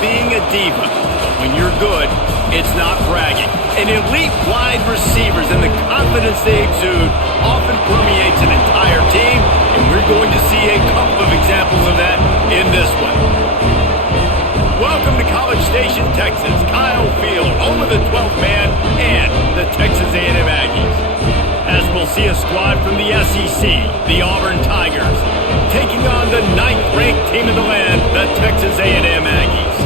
being a diva. But when you're good, it's not bragging. And elite wide receivers and the confidence they exude often permeates an entire team, and we're going to see a couple of examples of that in this one. Welcome to College Station, Texas. Kyle Field, home of the 12th man and the Texas A&M Aggies. As we'll see a squad from the SEC, the Auburn Tigers, taking on the 9th-ranked team in the land, the Texas A&M Aggies.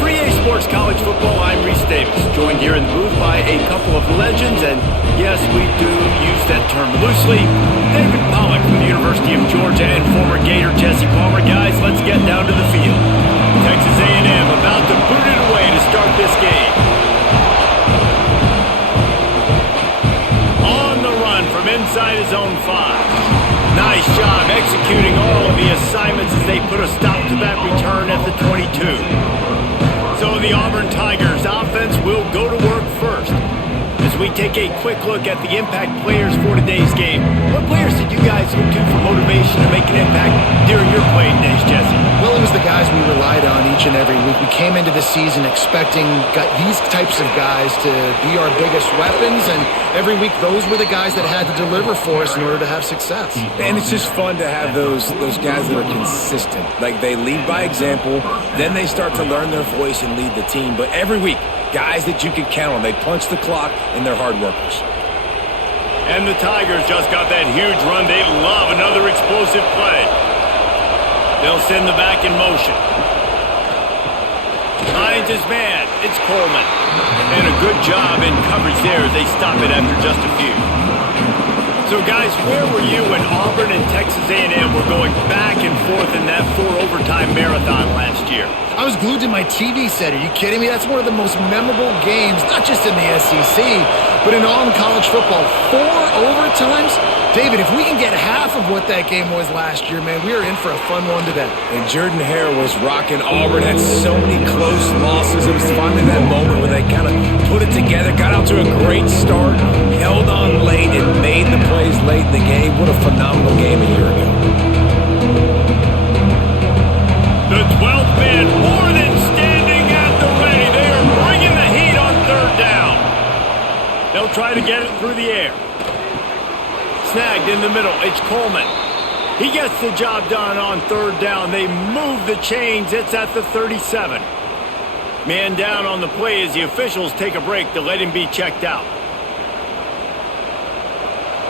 For EA Sports College Football, I'm Reese Davis, joined here in the booth by a couple of legends, and yes, we do use that term loosely. David Pollack from the University of Georgia and former Gator Jesse Palmer. Guys, let's get down to the field. Texas A&M about to boot it away to start this game. From inside his own 5. Nice job executing all of the assignments as they put a stop to that return at the 22. So the Auburn Tigers offense will go to work first. As we take a quick look at the impact players for today's game, what players did you guys look to for motivation to make an impact during your playing days, Jesse? Well, it was the guys we relied on each and every week. We came into the season expecting these types of guys to be our biggest weapons, and every week those were the guys that had to deliver for us in order to have success. And it's just fun to have those guys that are consistent. Like, they lead by example, then they start to learn their voice and lead the team. But every week, guys that you can count on. They punch the clock, and they're hard workers. And the Tigers just got that huge run. They love another explosive play. They'll send the back in motion. Finds his man. It's Coleman. And a good job in coverage there as they stop it after just a few. So, guys, where were you when Auburn and Texas A&M were going back and forth in that 4-overtime marathon last year? I was glued to my TV set. Are you kidding me? That's one of the most memorable games, not just in the SEC, but in all in college football. 4 overtimes? David, if we can get half of what that game was last year, man, we are in for a fun one today. And Jordan-Hare was rocking Auburn, had so many close losses. It was finally that moment where they kind of put it together, got out to a great start, held on late, and made the plays late in the game. What a phenomenal game a year ago. The 12th man more than standing at the ready. They are bringing the heat on 3rd down. They'll try to get it through the air. Snagged in the middle. It's Coleman. He gets the job done on 3rd down. They move the chains. It's at the 37. Man down on the play as the officials take a break to let him be checked out.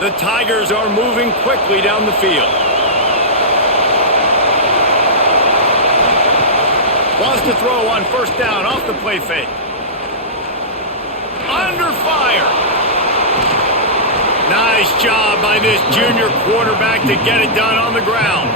The Tigers are moving quickly down the field. Wants to throw on 1st down off the play fake. Under fire. Nice job by this junior quarterback to get it done on the ground.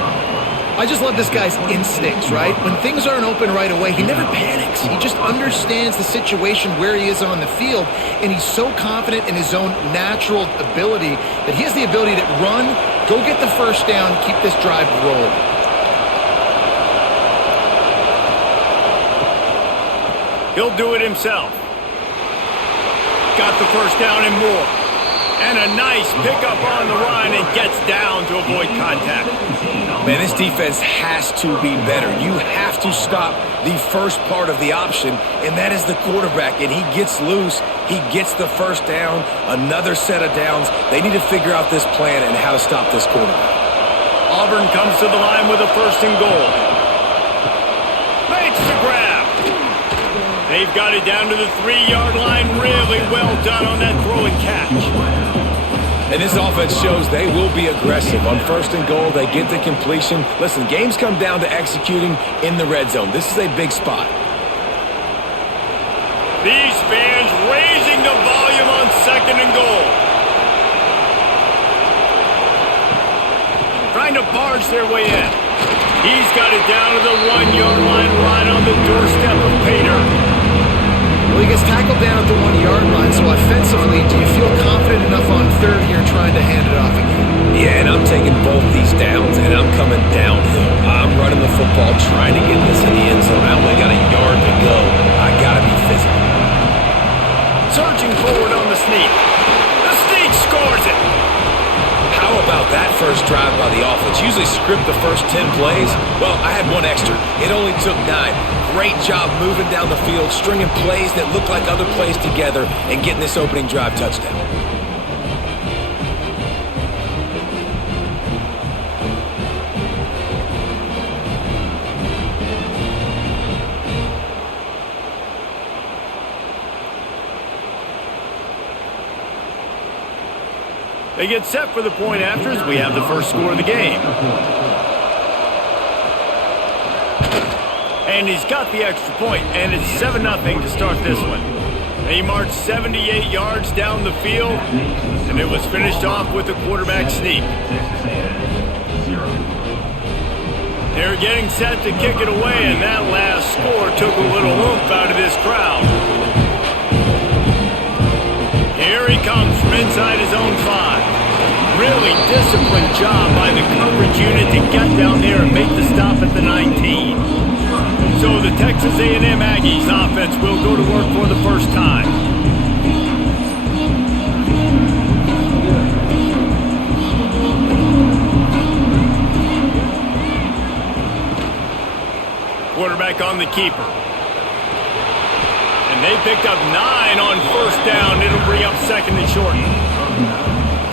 I just love this guy's instincts, right? When things aren't open right away, he never panics. He just understands the situation where he is on the field, and he's so confident in his own natural ability that he has the ability to run, go get the 1st down, keep this drive rolling. He'll do it himself. Got the 1st down and more. And a nice pickup on the run and gets down to avoid contact. Man, this defense has to be better. You have to stop the first part of the option, and that is the quarterback. And he gets loose. He gets the 1st down, another set of downs. They need to figure out this plan and how to stop this quarterback. Auburn comes to the line with a 1st and goal. Makes the grab. They've got it down to the 3-yard line. Really well done on that throw and catch. And this offense shows they will be aggressive. On 1st and goal, they get the completion. Listen, games come down to executing in the red zone. This is a big spot. These fans raising the volume on 2nd and goal. Trying to barge their way in. He's got it down to the 1-yard line right on the doorstep of Pater. Well, he gets tackled down at the 1-yard line, so offensively, do you feel confident enough on 3rd here trying to hand it off again? Yeah, and I'm taking both these downs, and I'm coming downhill. I'm running the football, trying to get this in the end zone. I only got a yard to go. I got to be physical. Surging forward on the sneak. The sneak scores it. How about that first drive by the offense? Usually script the first 10 plays. Well, I had one extra. It only took 9. great job moving down the field, stringing plays that look like other plays together, and getting this opening drive touchdown. They get set for the point after as we have the first score of the game. And he's got the extra point, and it's 7-0 to start this one. He marched 78 yards down the field, and it was finished off with a quarterback sneak. They're getting set to kick it away, and that last score took a little oomph out of this crowd. Here he comes from inside his own 5. Really disciplined job by the coverage unit to get down there and make the stop at the 19. So the Texas A&M Aggies offense will go to work for the first time. Quarterback on the keeper. And they picked up 9 on first down. It'll bring up second and short.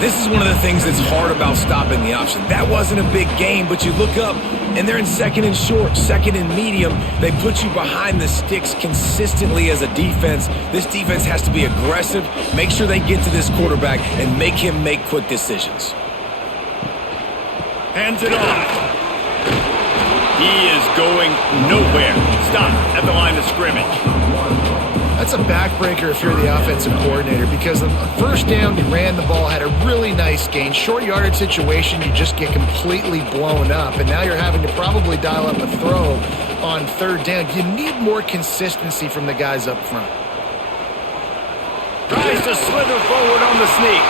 This is one of the things that's hard about stopping the option. That wasn't a big game, but you look up, and they're in second and short, second and medium. They put you behind the sticks consistently as a defense. This defense has to be aggressive, make sure they get to this quarterback, and make him make quick decisions. Hands it off. He is going nowhere. Stop at the line of scrimmage. That's a backbreaker if you're the offensive coordinator, because on first down, you ran the ball, had a really nice gain. Short yardage situation, you just get completely blown up, and now you're having to probably dial up a throw on third down. You need more consistency from the guys up front. Tries to slither forward on the sneak.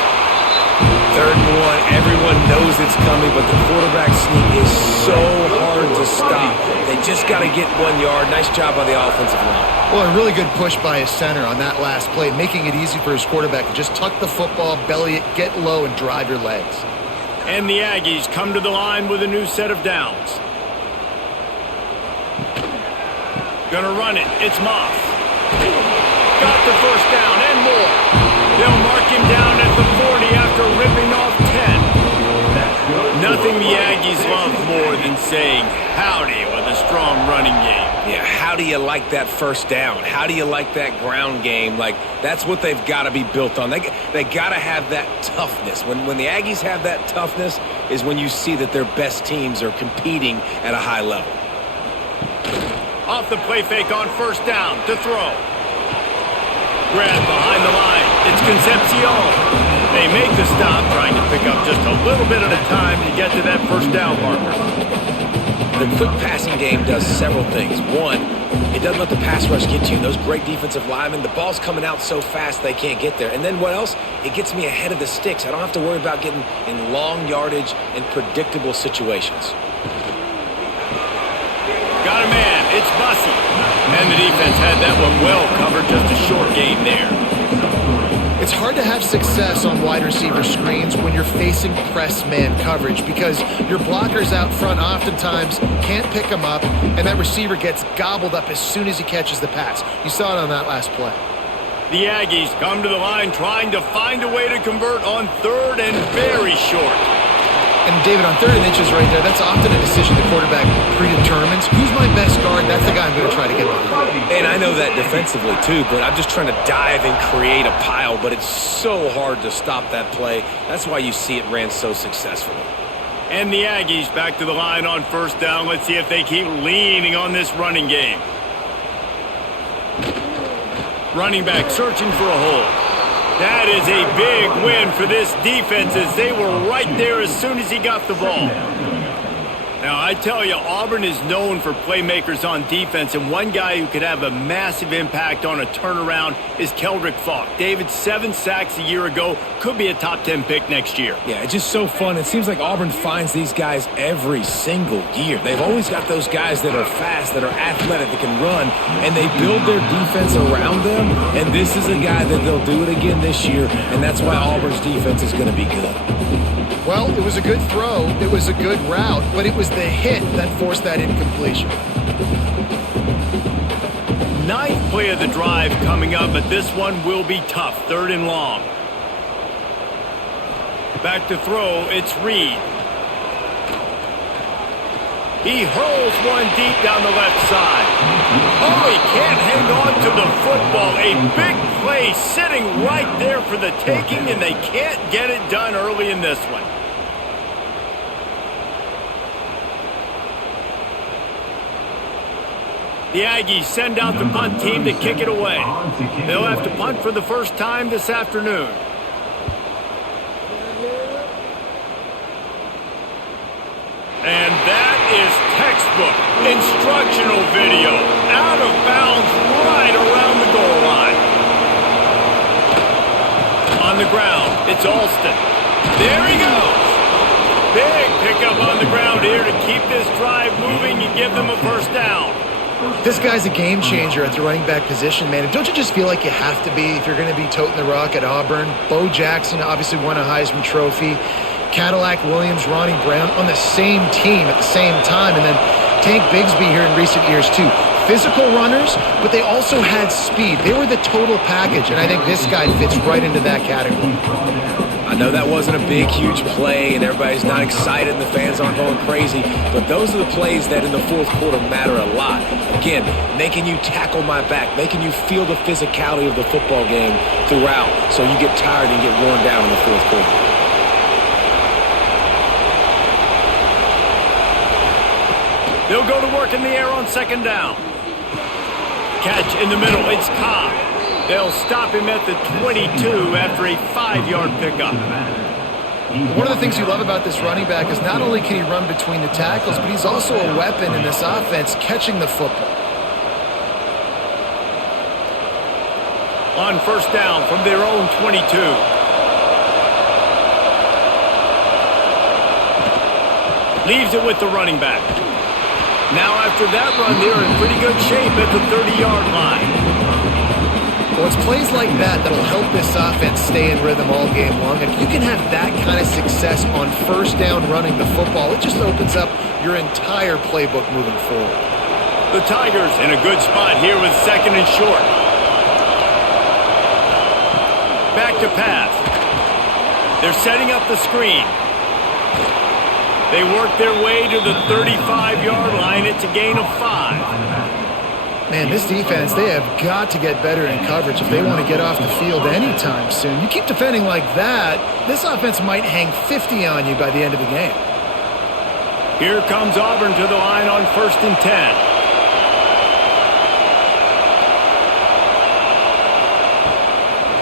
Third and 1, everyone knows it's coming, but the quarterback sneak is so hard to stop. They just got to get 1 yard. Nice job by the offensive line. Well, a really good push by his center on that last play, making it easy for his quarterback to just tuck the football, belly it, get low, and drive your legs. And the Aggies come to the line with a new set of downs. Gonna run it. It's Moss. Got the first down and more. They'll mark him down at the 40 after ripping off 10. Nothing the Aggies love more than saying howdy with a strong running game. Yeah, how do you like that first down? How do you like that ground game? Like, that's what they've got to be built on. They got to have that toughness. When the Aggies have that toughness is when you see that their best teams are competing at a high level. Off the play fake on first down to throw. Grab behind the line. It's Concepcion. They make the stop, trying to pick up just a little bit at a time to get to that first down marker. The quick passing game does several things. One, it doesn't let the pass rush get to you. Those great defensive linemen, the ball's coming out so fast they can't get there. And then what else? It gets me ahead of the sticks. I don't have to worry about getting in long yardage and predictable situations. Got a man. It's Bussey. And the defense had that one well covered. Just a short gain there. It's hard to have success on wide receiver screens when you're facing press man coverage, because your blockers out front oftentimes can't pick them up, and that receiver gets gobbled up as soon as he catches the pass. You saw it on that last play. The Aggies come to the line trying to find a way to convert on third and very short. And David, on 3rd and inches right there, that's often a decision the quarterback predetermines. Who's my best guard? That's the guy I'm going to try to get behind. And I know that defensively too, but I'm just trying to dive and create a pile, but it's so hard to stop that play. That's why you see it ran so successfully. And the Aggies back to the line on first down. Let's see if they keep leaning on this running game. Running back searching for a hole. That is a big win for this defense, as they were right there as soon as he got the ball. Now, I tell you, Auburn is known for playmakers on defense, and one guy who could have a massive impact on a turnaround is Keldrick Falk. David, 7 sacks a year ago, could be a top 10 pick next year. Yeah, it's just so fun. It seems like Auburn finds these guys every single year. They've always got those guys that are fast, that are athletic, that can run, and they build their defense around them, and this is a guy that they'll do it again this year, and that's why Auburn's defense is going to be good. Well, it was a good throw, it was a good route, but it was the hit that forced that incompletion. Ninth play of the drive coming up, but this one will be tough. 3rd and long. Back to throw, it's Reed. He hurls one deep down the left side. Oh, he can't hang on to the football. A big play sitting right there for the taking, and they can't get it done early in this one. The Aggies send out the punt team to kick it away. They'll have to punt for the first time this afternoon. And that is textbook instructional video. Out of bounds right around the goal line. On the ground, it's Alston. There he goes. Big pickup on the ground here to keep this drive moving and give them a first down. This guy's a game changer at the running back position, man. Don't you just feel like you have to be if you're going to be toting the rock at Auburn? Bo Jackson obviously won a Heisman Trophy. Cadillac Williams, Ronnie Brown on the same team at the same time. And then Tank Bigsby here in recent years too. Physical runners, but they also had speed. They were the total package, and I think this guy fits right into that category. I know that wasn't a big, huge play, and everybody's not excited, and the fans aren't going crazy, but those are the plays that in the fourth quarter matter a lot. Again, making you tackle my back, making you feel the physicality of the football game throughout, so you get tired and get worn down in the fourth quarter. They'll go to work in the air on 2nd down. Catch in the middle, it's Cobb. They'll stop him at the 22 after a 5-yard pickup. One of the things you love about this running back is not only can he run between the tackles, but he's also a weapon in this offense catching the football. On 1st down from their own 22. Leaves it with the running back. Now after that run, they're in pretty good shape at the 30-yard line. Well, it's plays like that that'll help this offense stay in rhythm all game long. If you can have that kind of success on 1st down running the football, it just opens up your entire playbook moving forward. The Tigers in a good spot here with 2nd and short. Back to pass. They're setting up the screen. They work their way to the 35-yard line. It's a gain of 5. Man, this defense, they have got to get better in coverage if they want to get off the field anytime soon. You keep defending like that, this offense might hang 50 on you by the end of the game. Here comes Auburn to the line on 1st and 10.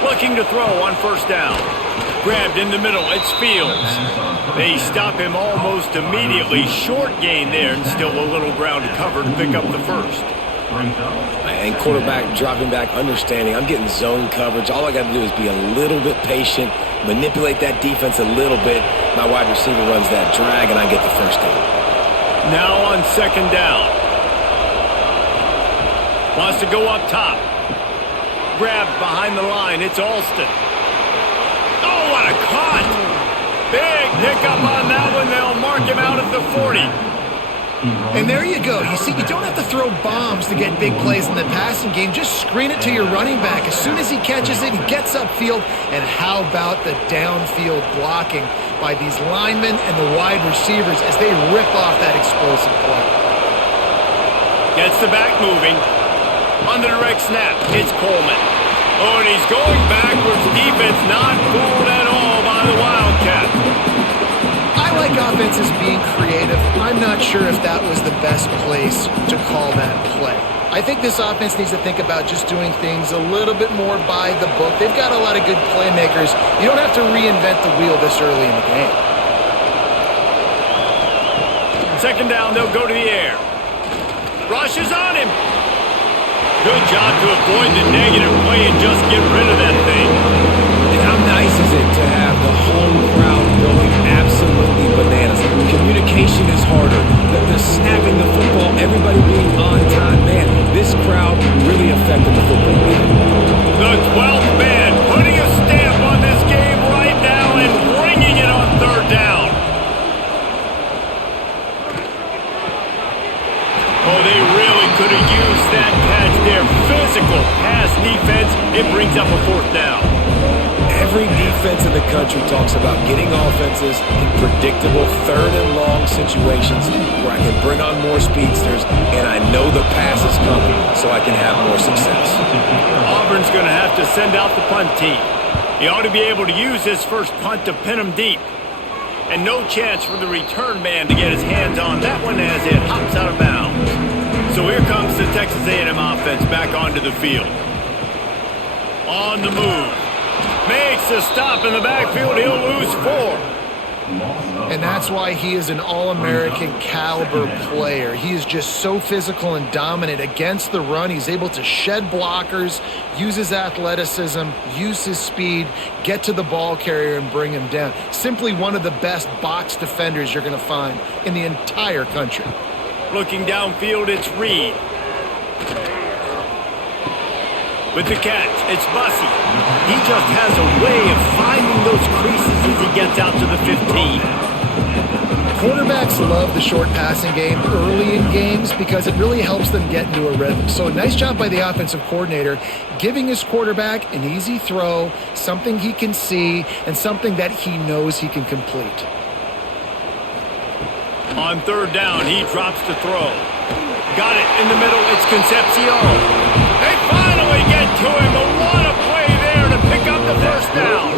Looking to throw on 1st down. Grabbed in the middle, it's Fields. They stop him almost immediately. Short gain there, and still a little ground to cover to pick up the 1st. And quarterback dropping back, understanding I'm getting zone coverage. All I got to do is be a little bit patient, manipulate that defense a little bit. My wide receiver runs that drag, and I get the 1st down. Now on 2nd down. Wants to go up top. Grabbed behind the line, it's Alston. Oh, what a cut! Big pickup on that one. They'll mark him out at the 40. And there you go. You see, you don't have to throw bombs to get big plays in the passing game. Just screen it to your running back. As soon as he catches it, he gets upfield. And how about the downfield blocking by these linemen and the wide receivers as they rip off that explosive play? Gets the back moving. On the direct snap, it's Coleman. Oh, and he's going backwards. Defense not fooled at all by the Wildcat. I like offenses being creative. I'm not sure if that was the best place to call that play. I think this offense needs to think about just doing things a little bit more by the book. They've got a lot of good playmakers. You don't have to reinvent the wheel this early in the game. 2nd down, they'll go to the air. Rush is on him. Good job to avoid the negative play and just get rid of that thing. And how nice is it to have the home crowd going absolutely bananas? Communication is harder. The snapping the football, everybody being on time. Man, this crowd really affected the football game. The 12th man putting a stamp on this game right now and bringing it on 3rd down. Oh, they really could have used that catch there. defense in the country talks about getting offenses in predictable third and long situations where I can bring on more speedsters and I know the pass is coming so I can have more success. Auburn's going to have to send out the punt team. He ought to be able to use his first punt to pin him deep. And no chance for the return man to get his hands on that one as it hops out of bounds. So here comes the Texas A&M offense back onto the field. On the move. Makes a stop in the backfield. He'll lose 4. And that's why he is an All-American caliber player. He is just so physical and dominant against the run. He's able to shed blockers, use his athleticism, use his speed, get to the ball carrier and bring him down. Simply one of the best box defenders you're going to find in the entire country. Looking downfield, it's Reed. With the catch, it's Bussey. He just has a way of finding those creases as he gets out to the 15. Quarterbacks love the short passing game early in games because it really helps them get into a rhythm. So a nice job by the offensive coordinator giving his quarterback an easy throw, something he can see, and something that he knows he can complete. On third down, he drops to throw. Got it in the middle, it's Concepcion. They finally get to him, but what a play there to pick up the first down.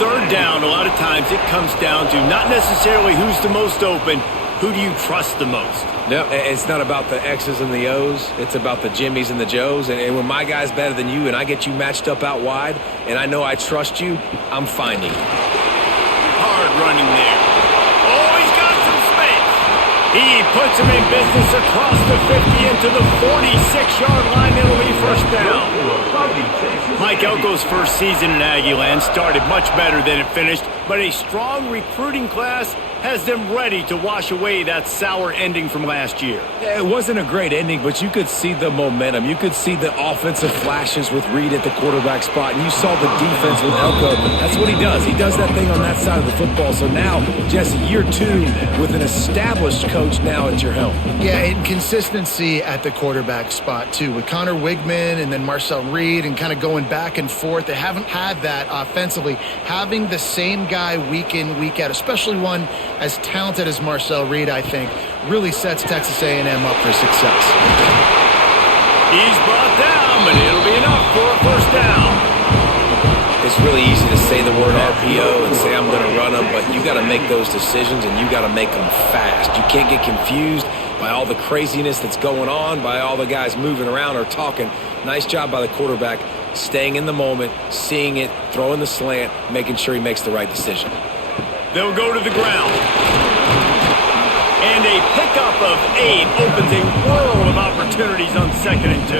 Third down, a lot of times it comes down to not necessarily who's the most open, who do you trust the most? No, it's not about the X's and the O's. It's about the Jimmies and the Joes. And when my guy's better than you and I get you matched up out wide and I know I trust you, I'm finding you. Hard running there. Oh, he's got some space. He puts him in business across the 50 into the 46-yard line. It'll be first down. Mike Elko's first season in Aggieland started much better than it finished, but a strong recruiting class has them ready to wash away that sour ending from last year. Yeah, it wasn't a great ending, but you could see the momentum. You could see the offensive flashes with Reed at the quarterback spot, and you saw the defense with Elko. That's what he does. He does that thing on that side of the football. So now, Jesse, year 2 with an established coach now at your helm. Yeah, and consistency at the quarterback spot, too. With Connor Wigman and then Marcel Reed and kind of going back and forth. They haven't had that offensively. Having the same guy week in, week out, especially one as talented as Marcel Reed, I think, really sets Texas A&M up for success. He's brought down, but it'll be enough for a first down. It's really easy to say the word RPO and say I'm going to run them, but you got to make those decisions and you got to make them fast. You can't get confused by all the craziness that's going on, by all the guys moving around or talking. Nice job by the quarterback, staying in the moment, seeing it, throwing the slant, making sure he makes the right decision. They'll go to the ground. And a pickup of 8 opens a world of opportunities on 2nd and 2.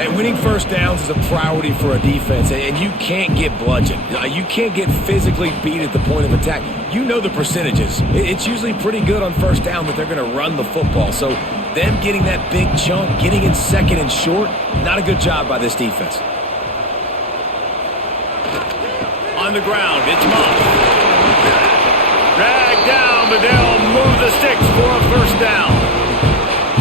And winning first downs is a priority for a defense, and you can't get bludgeoned. You can't get physically beat at the point of attack. You know the percentages. It's usually pretty good on first down that they're going to run the football. So them getting that big chunk, getting in 2nd and short, not a good job by this defense. On the ground, it's Moss. Dragged down, but they'll move the sticks for a first down.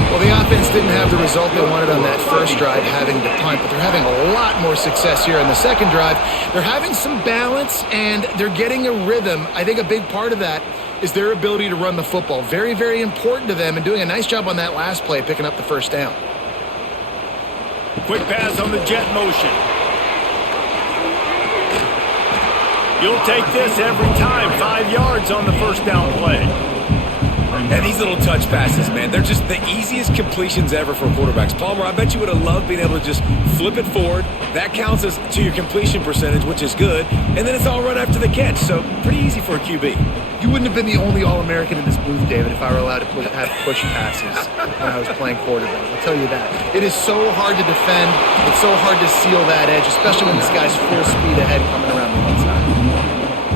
Well, the offense didn't have the result they wanted on that first drive, having to punt, but they're having a lot more success here on the second drive. They're having some balance, and they're getting a rhythm. I think a big part of that is their ability to run the football. Very, very important to them, and doing a nice job on that last play, picking up the first down. Quick pass on the jet motion. You'll take this every time. 5 yards on the first down play. And these little touch passes, man, they're just the easiest completions ever for quarterbacks. Palmer, I bet you would have loved being able to just flip it forward. That counts as to your completion percentage, which is good. And then it's all right after the catch, so pretty easy for a QB. You wouldn't have been the only All-American in this booth, David, if I were allowed to have push passes when I was playing quarterback. I'll tell you that. It is so hard to defend. It's so hard to seal that edge, especially when this guy's full speed ahead coming around the inside.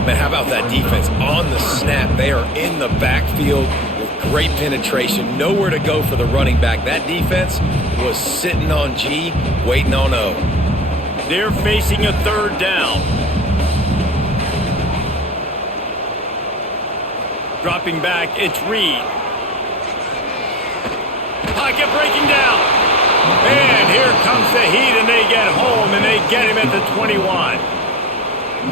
Man, how about that defense? On the snap, they are in the backfield with great penetration. Nowhere to go for the running back. That defense was sitting on G, waiting on O. They're facing a third down. Dropping back, it's Reed. Pocket breaking down. And here comes the heat, and they get home, and they get him at the 21.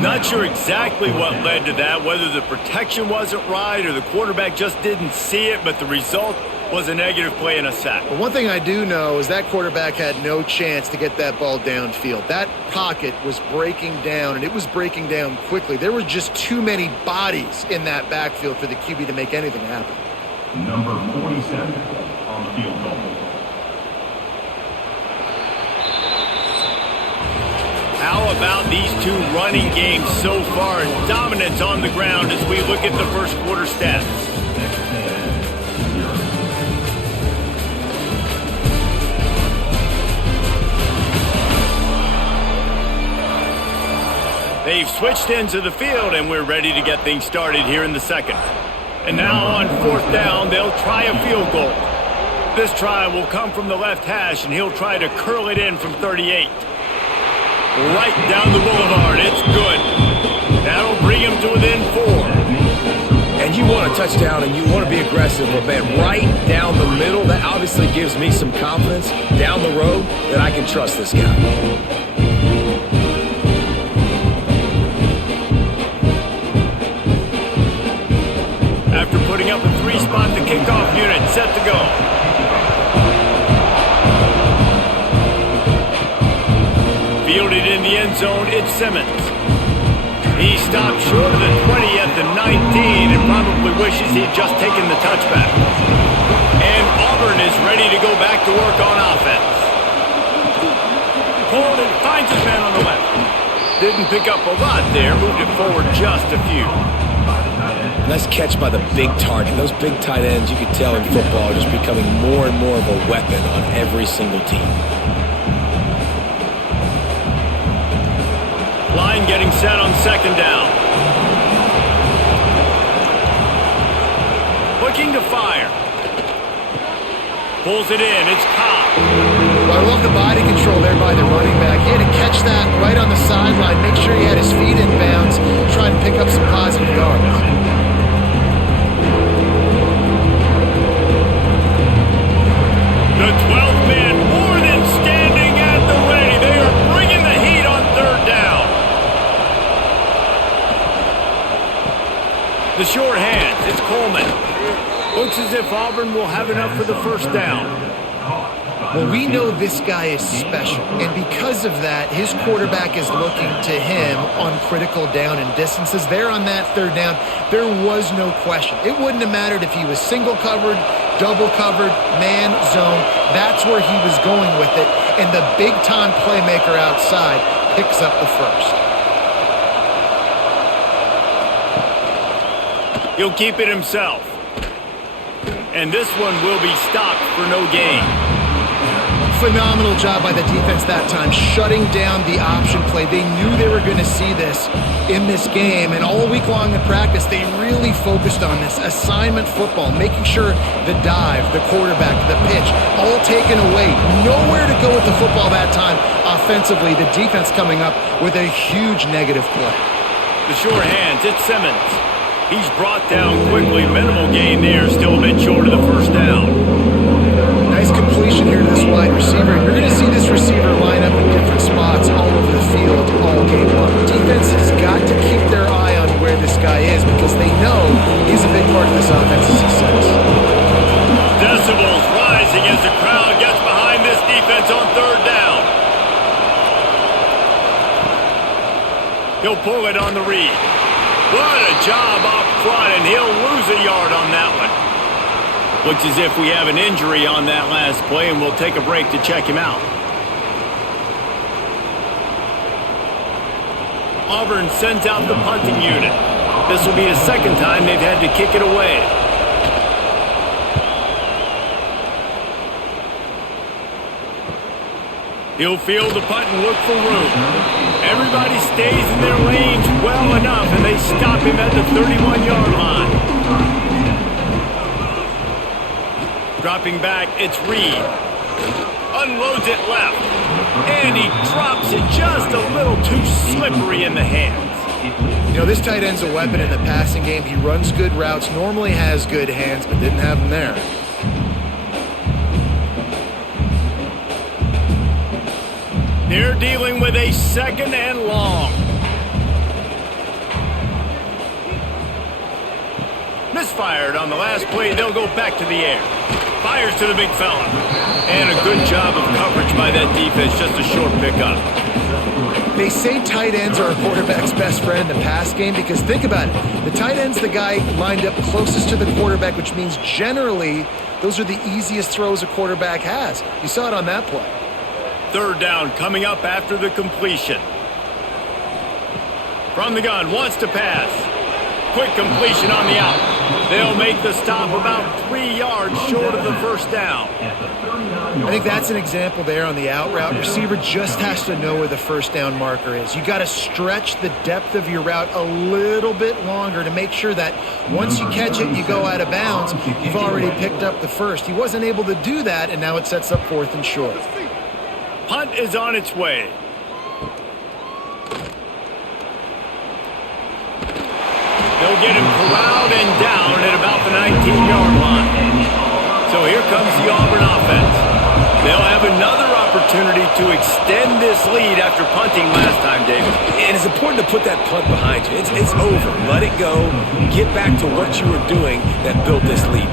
Not sure exactly what led to that, whether the protection wasn't right or the quarterback just didn't see it, but the result was a negative play and a sack. But one thing I do know is that quarterback had no chance to get that ball downfield. That pocket was breaking down, and it was breaking down quickly. There were just too many bodies in that backfield for the QB to make anything happen. Number 47 on the field goal. How about these two running games so far and dominance on the ground as we look at the first quarter stats? They've switched into the field, and we're ready to get things started here in the second. And now on fourth down, they'll try a field goal. This try will come from the left hash, and he'll try to curl it in from 38. Right down the boulevard. It's good. That'll bring him to within 4. And you want a touchdown and you want to be aggressive, but man, right down the middle, that obviously gives me some confidence down the road that I can trust this guy. After putting up a 3-spot, the kickoff unit set to go. Fielded in the end zone, it's Simmons. He stopped short of the 20 at the 19 and probably wishes he'd just taken the touchback. And Auburn is ready to go back to work on offense. Coleman finds his man on the left. Didn't pick up a lot there, moved it forward just a few. Nice catch by the big target. Those big tight ends, you can tell in football, are just becoming more and more of a weapon on every single team. Line getting set on second down. Looking to fire. Pulls it in. It's Cobb. Well, I love the body control there by the running back. He had to catch that right on the sideline, make sure he had his feet in bounds, try to pick up some positive yards. The 12th man more than standing at the ready. They are bringing the heat on third down. The short hands, it's Coleman. Looks as if Auburn will have enough for the first down. Well, we know this guy is special, and because of that, his quarterback is looking to him on critical down and distances. There on that third down, there was no question. It wouldn't have mattered if he was single covered, double covered, man, zone. That's where he was going with it, and the big-time playmaker outside picks up the first. He'll keep it himself. And this one will be stopped for no gain. Phenomenal job by the defense that time, shutting down the option play. They knew they were going to see this in this game, and all week long in practice, they really focused on this assignment football, making sure the dive, the quarterback, the pitch, all taken away. Nowhere to go with the football that time offensively. The defense coming up with a huge negative play. The short hands, it's Simmons. He's brought down quickly. Minimal gain there, still a bit short of the first down. Nice completion here to this wide receiver. You're going to see this receiver line up in different spots all over the field all game long. Defense has got to keep their eye on where this guy is because they know he's a big part of this offense's success. Decibels rising as the crowd gets behind this defense on third down. He'll pull it on the read. What a job up front, and he'll lose a yard on that one. Looks as if we have an injury on that last play, and we'll take a break to check him out. Auburn sends out the punting unit. This will be the second time they've had to kick it away. He'll field the punt and look for room. Everybody stays in their lanes well enough, and they stop him at the 31-yard line. Dropping back, it's Reed. Unloads it left. And he drops it just a little too slippery in the hands. You know, this tight end's a weapon in the passing game. He runs good routes, normally has good hands, but didn't have them there. They're dealing with a second and long. fired. On the last play, they'll go back to the air. Fires to the big fella. And a good job of coverage by that defense, just a short pickup. They say tight ends are a quarterback's best friend in the pass game because think about it. The tight end's the guy lined up closest to the quarterback, which means generally those are the easiest throws a quarterback has. You saw it on that play. Third down coming up after the completion. From the gun, wants to pass. Quick completion on the out. They'll make the stop about 3 yards short of the first down. I think that's an example there on the out route. Receiver just has to know where the first down marker is. You got to stretch the depth of your route a little bit longer to make sure that once you catch it, you go out of bounds. You've already picked up the first. He wasn't able to do that, and now it sets up 4th and short. Punt is on its way. They'll get him corralled and down at about the 19-yard line. So here comes the Auburn offense. They'll have another opportunity to extend this lead after punting last time, David. And it's important to put that punt behind you. It's over. Let it go. Get back to what you were doing that built this lead.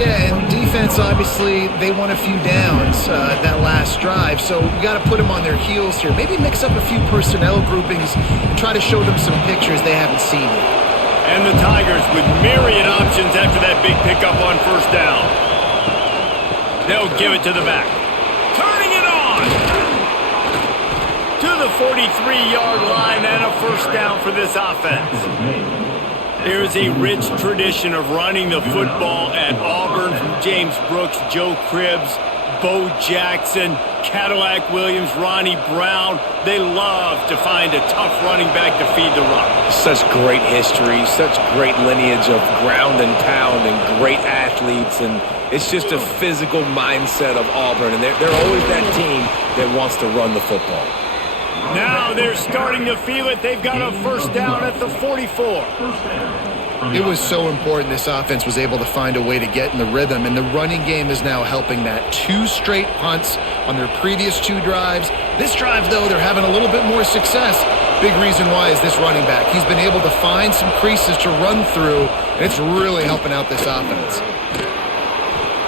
Yeah, and defense, obviously, they won a few downs that last drive, so you got to put them on their heels here. Maybe mix up a few personnel groupings and try to show them some pictures they haven't seen yet. And the Tigers with myriad options after that big pickup on first down. They'll give it to the back. Turning it on! To the 43-yard line and a first down for this offense. There's a rich tradition of running the football at Auburn from James Brooks, Joe Cribbs, Bo Jackson, Cadillac Williams, Ronnie Brown. They love to find a tough running back to feed the run. Such great history, such great lineage of ground and pound and great athletes. And it's just a physical mindset of Auburn. And they're always that team that wants to run the football. Now they're starting to feel it. They've got a first down at the 44. It was so important this offense was able to find a way to get in the rhythm, and the running game is now helping that. 2 straight punts on their previous 2 drives. This drive, though, they're having a little bit more success. Big reason why is this running back. He's been able to find some creases to run through, and it's really helping out this offense.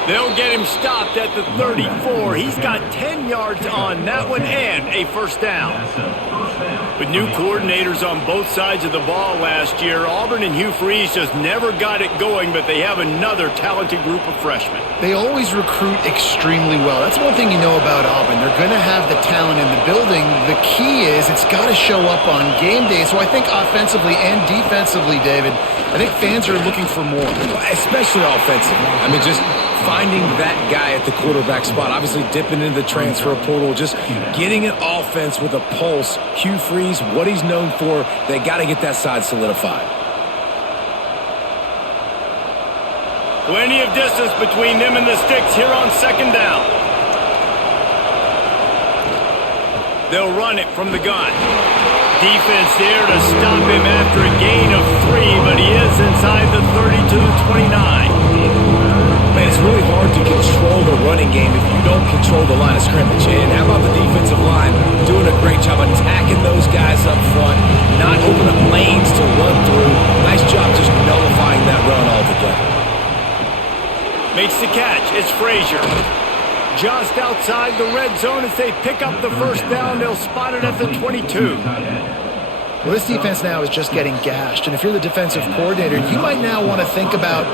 They'll get him stopped at the 34. He's got 10 yards on that one and a first down. With new coordinators on both sides of the ball last year, Auburn and Hugh Freeze just never got it going, but they have another talented group of freshmen. They always recruit extremely well. That's one thing you know about Auburn. They're going to have the talent in the building. The key is it's got to show up on game day. So I think offensively and defensively, David, I think fans are looking for more. Especially offensively. I mean, just finding that guy at the quarterback spot, obviously dipping into the transfer portal, just getting an offense with a pulse. Hugh Freeze, what he's known for, they got to get that side solidified. Plenty of distance between them and the sticks here on second down. They'll run it from the gun. Defense there to stop him after a gain of 3, but he is inside the 30 to the 29. Man, it's really hard to control the running game if you don't control the line of scrimmage. And how about the defensive line doing a great job attacking those guys up front, not opening up lanes to run through. Nice job just nullifying that run altogether. Makes the catch. It's Frazier. Just outside the red zone as they pick up the first down. They'll spot it at the 22. Well, this defense now is just getting gashed. And if you're the defensive coordinator, you might now want to think about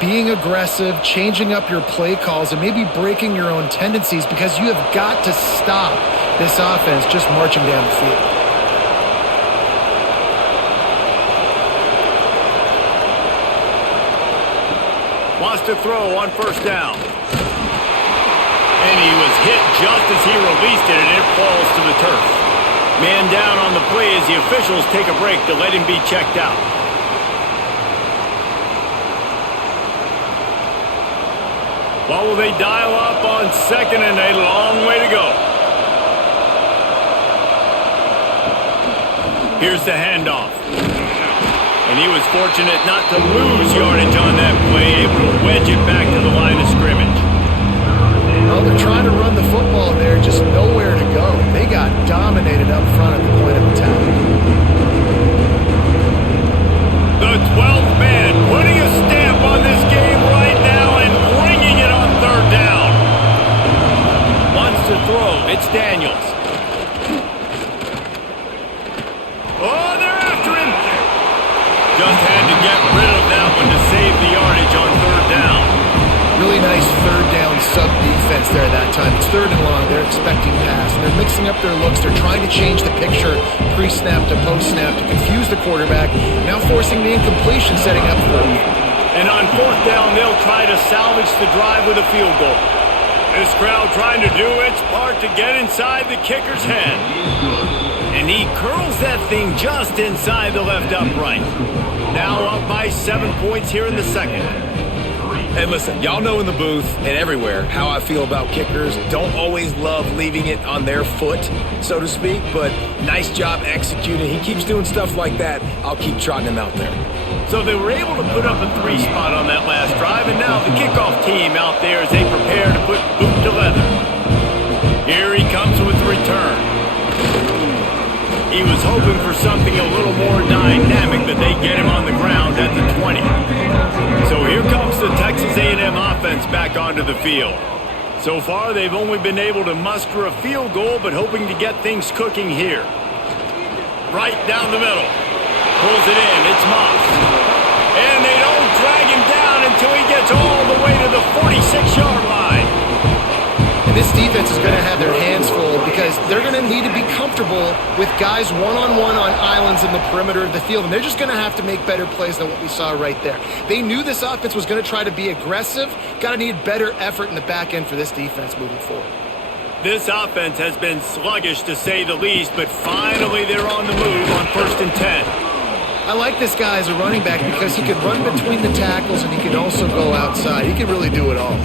being aggressive, changing up your play calls, and maybe breaking your own tendencies because you have got to stop this offense just marching down the field. Wants to throw on first down. And he was hit just as he released it, and it falls to the turf. Man down on the play as the officials take a break to let him be checked out. What will they dial up on second and a long way to go? Here's the handoff. And he was fortunate not to lose yardage on that play, able to wedge it back to the line of scrimmage. Well, they're trying to run the football there, just nowhere to go. They got dominated up front at the point of attack. The 12th man putting a stamp on there that time. It's 3rd and long. They're expecting pass, and they're mixing up their looks. They're trying to change the picture pre-snap to post-snap to confuse the quarterback, now forcing the incompletion, setting up 4th. And on 4th down, they'll try to salvage the drive with a field goal. This crowd trying to do its part to get inside the kicker's head. And he curls that thing just inside the left upright. Now up by 7 points here in the second. And listen, y'all know in the booth and everywhere how I feel about kickers. Don't always love leaving it on their foot, so to speak, but nice job executing. He keeps doing stuff like that. I'll keep trotting him out there. So they were able to put up a 3 spot on that last drive, and now the kickoff team out there as they prepare to put boot to leather. Here he comes with the return. He was hoping for something a little more dynamic, but they get him on the ground at the 20. So here comes the Texas A&M offense back onto the field. So far, they've only been able to muster a field goal, but hoping to get things cooking here. Right down the middle. Pulls it in. It's Moss. And they don't drag him down until he gets all the way to the 46-yard line. And this defense is going to have their hands full because they're going to need to be comfortable with guys one-on-one on islands in the perimeter of the field. And they're just going to have to make better plays than what we saw right there. They knew this offense was going to try to be aggressive. Got to need better effort in the back end for this defense moving forward. This offense has been sluggish to say the least, but finally they're on the move on 1st and 10. I like this guy as a running back because he can run between the tackles and he can also go outside. He can really do it all.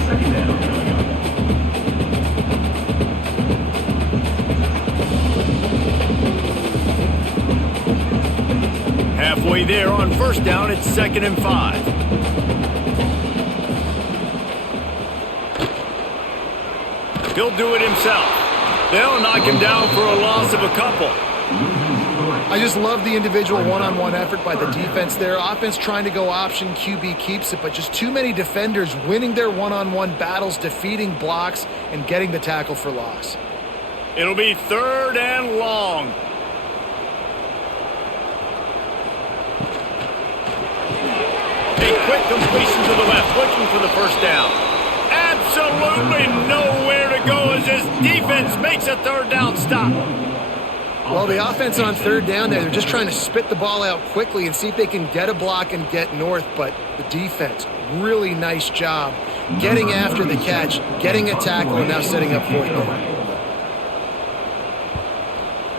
Halfway there on 1st down, it's 2nd and 5. He'll do it himself. They'll knock him down for a loss of a couple. I just love the individual one-on-one effort by the defense there. Offense trying to go option, QB keeps it, but just too many defenders winning their one-on-one battles, defeating blocks, and getting the tackle for loss. It'll be 3rd and long. A quick completion to the left, looking for the 1st down. Absolutely nowhere to go as this defense makes a 3rd down stop. Well, the offense on 3rd down there, they're just trying to spit the ball out quickly and see if they can get a block and get north, but the defense, really nice job getting after the catch, getting a tackle, and now setting up 4th down.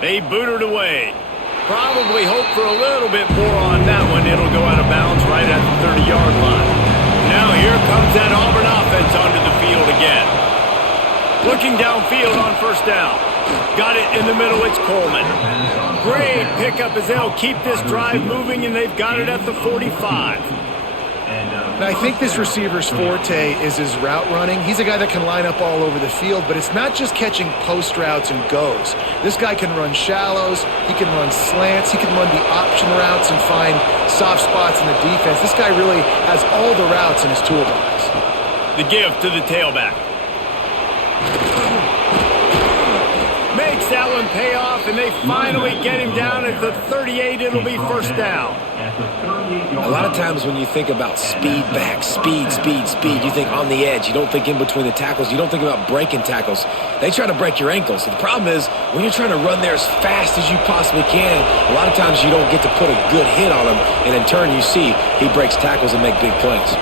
They boot it away. Probably hope for a little bit more on that one. It'll go out of bounds right at the 30-yard line. Now here comes that Auburn offense onto the field again. Looking downfield on 1st down. Got it in the middle, it's Coleman. Great pickup as they'll keep this drive moving, and they've got it at the 45. And I think this receiver's forte is his route running. He's a guy that can line up all over the field, but it's not just catching post routes and goes. This guy can run shallows, he can run slants, he can run the option routes and find soft spots in the defense. This guy really has all the routes in his toolbox. The give to the tailback. Makes that one pay off, and they finally get him down at the 38. It'll be 1st down. A lot of times when you think about speed back, speed, you think on the edge. You don't think in between the tackles. You don't think about breaking tackles. They try to break your ankles. The problem is when you're trying to run there as fast as you possibly can, a lot of times you don't get to put a good hit on him, and in turn you see he breaks tackles and make big plays.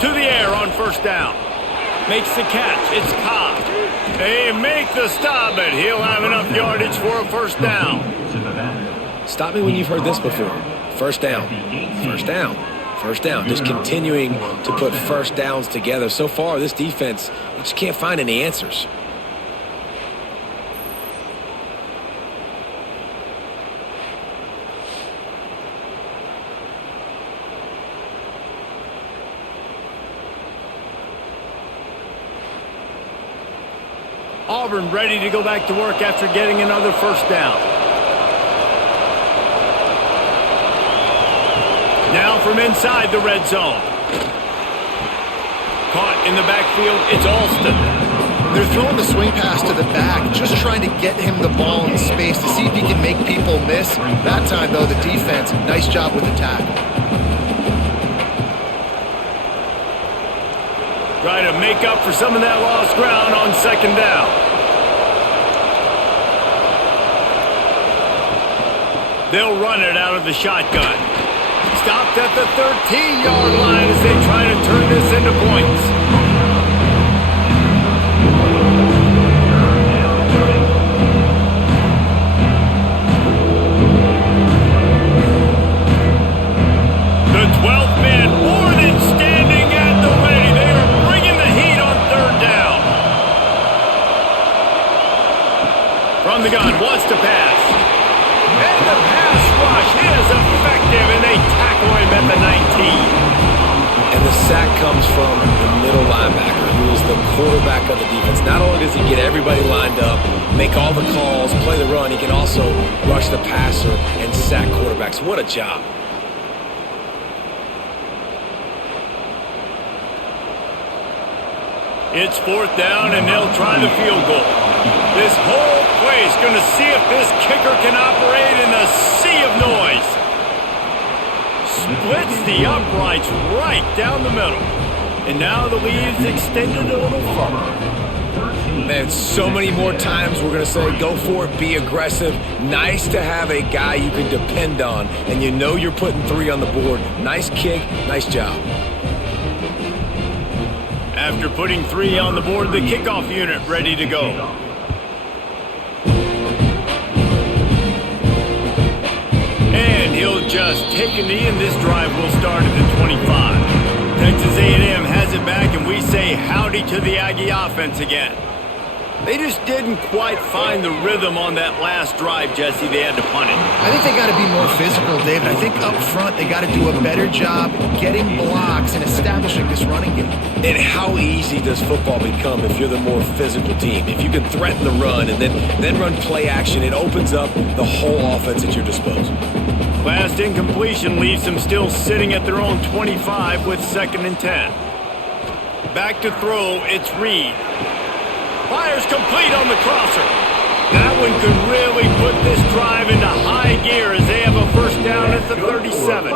To the air on 1st down. Makes the catch. It's Cobb. They make the stop, but he'll have enough yardage for a 1st down. Stop me when you've heard this before. 1st down. 1st down. 1st down. Just continuing to put 1st downs together. So far, this defense, you just can't find any answers. Auburn ready to go back to work after getting another 1st down. Now from inside the red zone. Caught in the backfield, it's Alston. They're throwing the swing pass to the back, just trying to get him the ball in space to see if he can make people miss. That time, though, the defense, nice job with the tackle. Try to make up for some of that lost ground on second down. They'll run it out of the shotgun. Stopped at the 13-yard line as they try to turn this into points. The 12th man more than standing at the ready. They are bringing the heat on third down. From the gun, wants to pass. And the pass rush is effective, and they tackle him at the 19. And the sack comes from the middle linebacker, who is the quarterback of the defense. Not only does he get everybody lined up, make all the calls, play the run, he can also rush the passer and sack quarterbacks. What a job. It's fourth down, and they'll try the field goal. This whole place going to see if this kicker can operate in a sea of noise. Splits the uprights right down the middle. And now the lead's extended a little further. Man, so many more times we're going to say, go for it, be aggressive. Nice to have a guy you can depend on, and you know you're putting 3 on the board. Nice kick, nice job. After putting 3 on the board, the kickoff unit ready to go. And he'll just take a knee, and this drive will start at the 25. Texas A&M has it back, and we say howdy to the Aggie offense again. They just didn't quite find the rhythm on that last drive, Jesse. They had to punt it. I think they got to be more physical, David. I think up front they got to do a better job getting blocks and establishing this running game. And how easy does football become if you're the more physical team? If you can threaten the run and then run play action, it opens up the whole offense at your disposal. Last incompletion leaves them still sitting at their own 25 with 2nd and 10. Back to throw, it's Reed. Fires complete on the crosser. That one could really put this drive into high gear as they have a first down at the 37.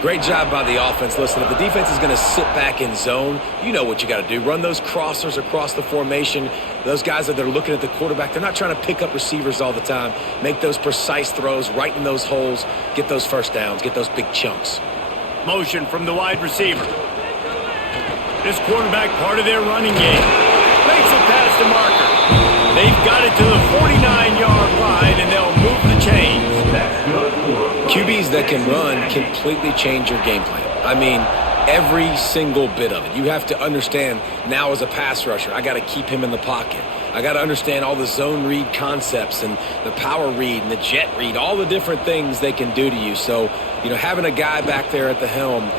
Great job by the offense. Listen, if the defense is going to sit back in zone, you know what you got to do. Run those crossers across the formation. Those guys that they're looking at the quarterback, they're not trying to pick up receivers all the time. Make those precise throws right in those holes. Get those first downs. Get those big chunks. Motion from the wide receiver. This quarterback part of their running game. Makes it past the marker. They've got it to the 49-yard line, and they'll move the chains. QBs that can run completely change your game plan. I mean, every single bit of it. You have to understand now as a pass rusher, I got to keep him in the pocket. I got to understand all the zone read concepts and the power read and the jet read, all the different things they can do to you. So, you know, having a guy back there at the helm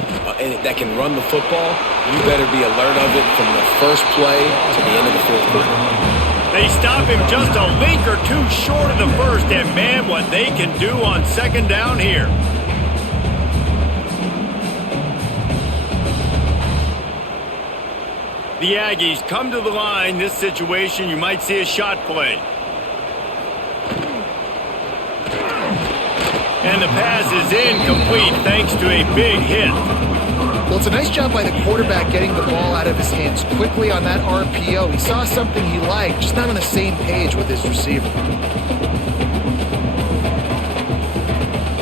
that can run the football, you better be alert of it from the first play to the end of the fourth quarter. They stop him just a link or two short of the first, and man, what they can do on second down here. The Aggies come to the line. This situation, you might see a shot play. And the pass is incomplete thanks to a big hit. Well, it's a nice job by the quarterback getting the ball out of his hands quickly on that RPO. He saw something he liked, just not on the same page with his receiver.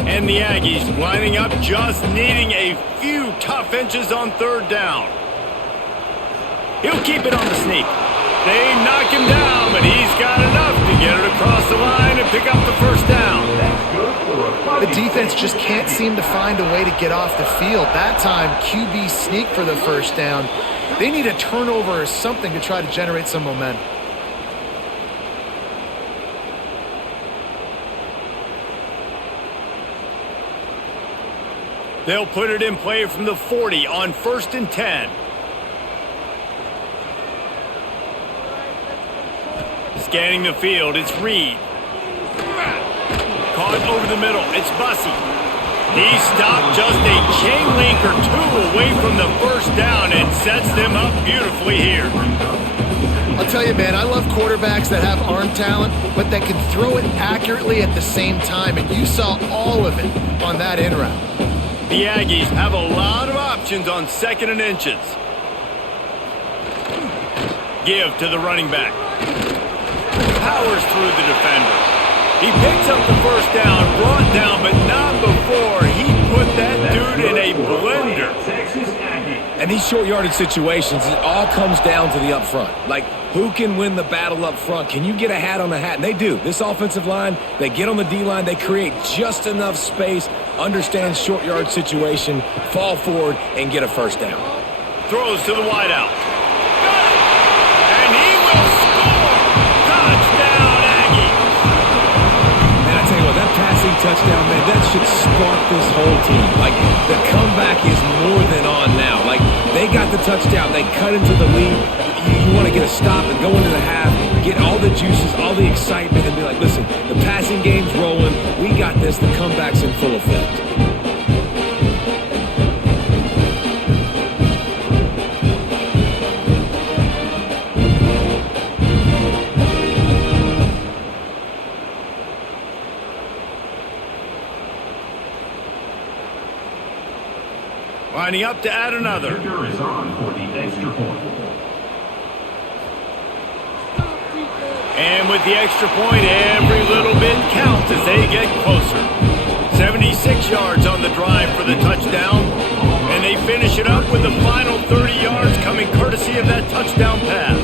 And the Aggies lining up, just needing a few tough inches on third down. He'll keep it on the sneak. They knock him down, but he's got enough to get it across the line and pick up the first down. The defense just can't seem to find a way to get off the field. That time, QB sneak for the first down. They need a turnover or something to try to generate some momentum. They'll put it in play from the 40 on 1st and 10. Scanning the field, it's Reed. Caught over the middle, it's Bussey. He stopped just a chain link or two away from the first down and sets them up beautifully here. I'll tell you, man, I love quarterbacks that have arm talent, but that can throw it accurately at the same time, and you saw all of it on that in route. The Aggies have a lot of options on 2nd and inches. Give to the running back. Powers through the defender. He picks up the first down, brought down, but not before he put that dude in a blender. And these short yardage situations, it all comes down to the up front. Like, who can win the battle up front? Can you get a hat on the hat? And they do. This offensive line, they get on the D-line, they create just enough space, understand short yard situation, fall forward, and get a first down. Throws to the wideout. Got it! And he will score! Touchdown, Aggies! Man, I tell you what, that passing touchdown, man, that should spark this whole team. Like, the comeback is more than on now. Like, they got the touchdown. They cut into the lead. You want to get a stop and go into the half, get all the juices, all the excitement, and be like, listen, the passing game's rolling. We got this. The comeback's in full effect. Lining up to add another. Kicker is on for the extra point. And with the extra point, every little bit counts as they get closer. 76 yards on the drive for the touchdown. And they finish it up with the final 30 yards coming courtesy of that touchdown pass.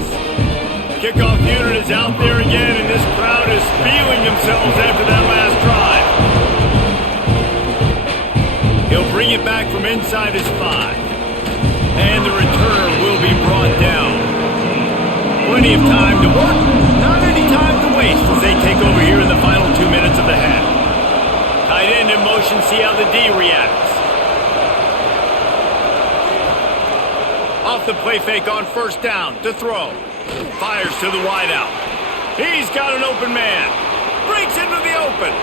Kickoff unit is out there again, and this crowd is feeling themselves after that last drive. He'll bring it back from inside his 5. And the returner will be brought down. Plenty of time to work, not any time to waste as they take over here in the final 2 minutes of the half. Tight end in motion, see how the D reacts. Off the play fake on first down to throw. Fires to the wideout. He's got an open man. Breaks into the open.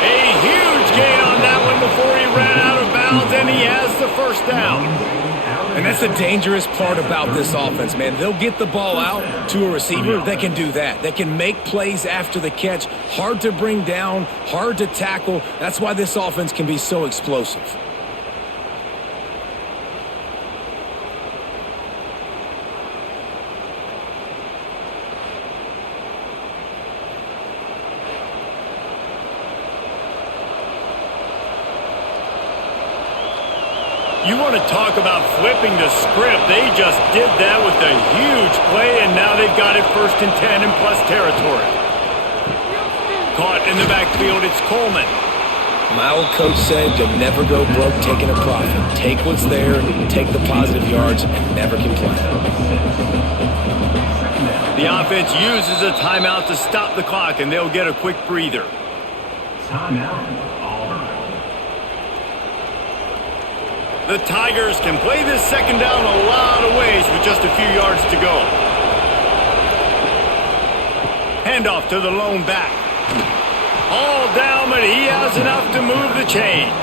A huge gain on that one before he ran out of bounds, and he has the first down. And that's the dangerous part about this offense, man. They'll get the ball out to a receiver. They can do that. They can make plays after the catch. Hard to bring down, hard to tackle. That's why this offense can be so explosive. You want to talk about flipping the script. They just did that with a huge play, and now they've got it 1st and 10 in plus territory. Caught in the backfield, it's Coleman. My old coach said you'll never go broke taking a profit. Take what's there, take the positive yards, and never complain. The offense uses a timeout to stop the clock, and they'll get a quick breather. Timeout, Auburn. The Tigers can play this second down a lot of ways with just a few yards to go. Handoff to the lone back. All down, but he has enough to move the chains.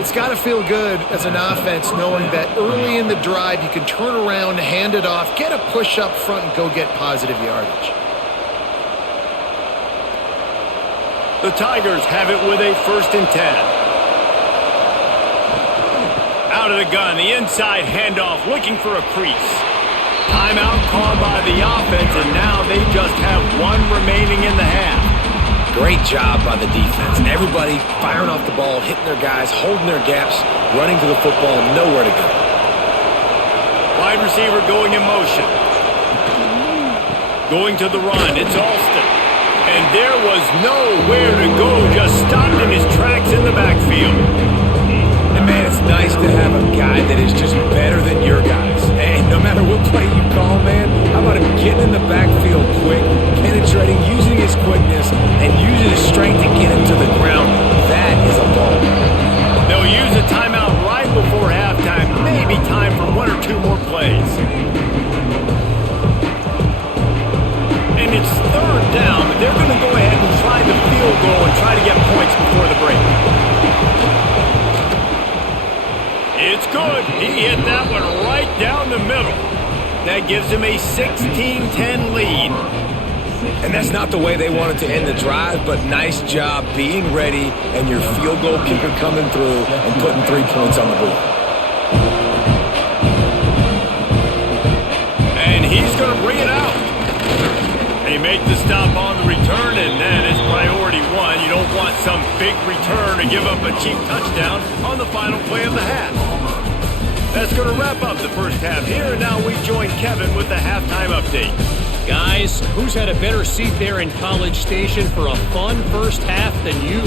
It's got to feel good as an offense knowing that early in the drive you can turn around, hand it off, get a push up front, and go get positive yardage. The Tigers have it with a 1st and 10. Out of the gun, the inside handoff, looking for a crease. Timeout called by the offense, and now they just have one remaining in the half. Great job by the defense. Everybody firing off the ball, hitting their guys, holding their gaps, running to the football, nowhere to go. Wide receiver going in motion. Going to the run, it's Alston. And there was nowhere to go, just stopped in his tracks in the backfield. And man, it's nice to have a guy that is just better than your guys. And no matter what play you call, man, how about him getting in the backfield quick, penetrating, using his quickness, and using his strength to get him to the ground. That is a ball. They'll use a timeout right before halftime. Maybe time for 1 or 2 more plays. And it's 3rd down, but they're going to go ahead and try the field goal and try to get points before the break. It's good. He hit that one right down the middle. That gives him a 16-10 lead. And that's not the way they wanted to end the drive, but nice job being ready and your field goal kicker coming through and putting 3 points on the board. And he's going to bring it out. They make the stop on the return, and that is priority one. You don't want some big return to give up a cheap touchdown on the final play of the half. That's going to wrap up the first half here, and now we join Kevin with the halftime update. Guys, who's had a better seat there in College Station for a fun first half than you?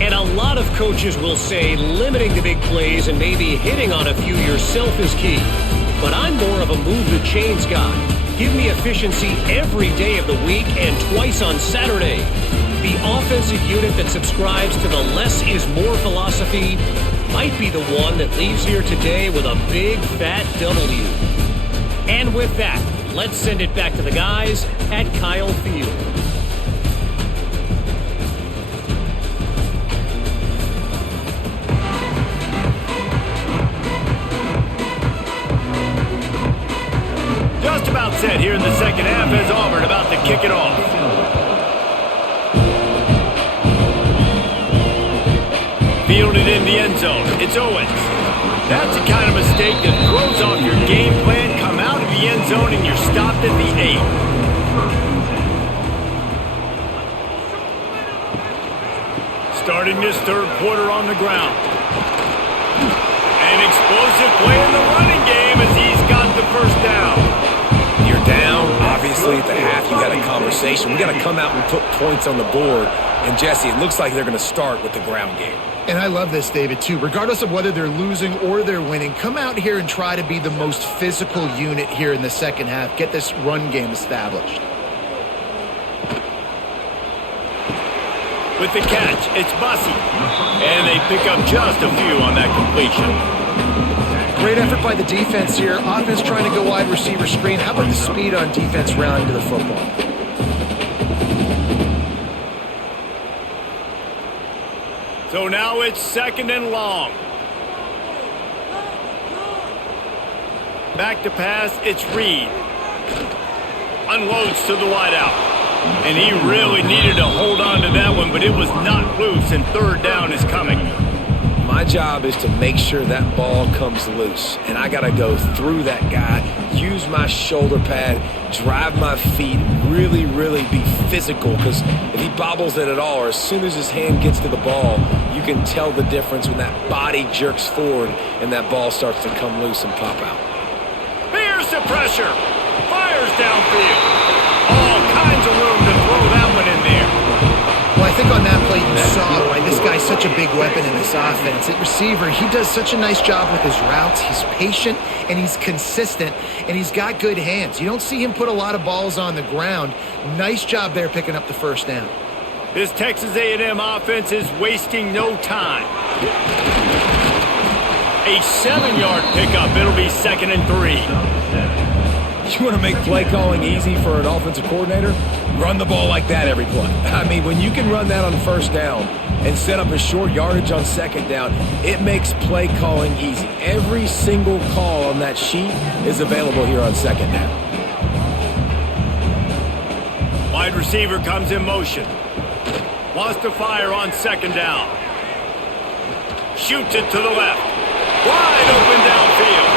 And a lot of coaches will say limiting the big plays and maybe hitting on a few yourself is key. But I'm more of a move the chains guy. Give me efficiency every day of the week and twice on Saturday. The offensive unit that subscribes to the less is more philosophy might be the one that leaves here today with a big fat W. And with that, let's send it back to the guys at Kyle Field. Just about set here in the second half as Auburn about to kick it off. Fielded in the end zone. It's Owens. That's the kind of mistake that throws off your game plan. Come out of the end zone and you're stopped at the 8. Starting this third quarter on the ground. An explosive play in the running game as he's got the first down. You're down. Obviously, at the half, you got a conversation. We got to come out and put points on the board. And, Jesse, it looks like they're going to start with the ground game. And I love this, David, too. Regardless of whether they're losing or they're winning, come out here and try to be the most physical unit here in the second half. Get this run game established. With the catch, it's Bussey. And they pick up just a few on that completion. Great effort by the defense here. Offense trying to go wide receiver screen. How about the speed on defense rounding to the football? So now it's second and long. Back to pass, it's Reed. Unloads to the wideout. And he really needed to hold on to that one, but it was not loose, and third down is coming. My job is to make sure that ball comes loose, and I got to go through that guy, use my shoulder pad, drive my feet, really, really be physical, because if he bobbles it at all, or as soon as his hand gets to the ball, you can tell the difference when that body jerks forward and that ball starts to come loose and pop out. Here's the pressure. Fires downfield. All kinds of room to throw that one in there. Well, I think on that play you saw, right, this guy's such a big weapon in this offense. At receiver, he does such a nice job with his routes. He's patient, and he's consistent, and he's got good hands. You don't see him put a lot of balls on the ground. Nice job there picking up the first down. This Texas A&M offense is wasting no time. A 7-yard pickup. It'll be 2nd and 3. You want to make play calling easy for an offensive coordinator? Run the ball like that every play. I mean, when you can run that on first down and set up a short yardage on second down, it makes play calling easy. Every single call on that sheet is available here on second down. Wide receiver comes in motion. Wants to fire on second down. Shoots it to the left. Wide open downfield.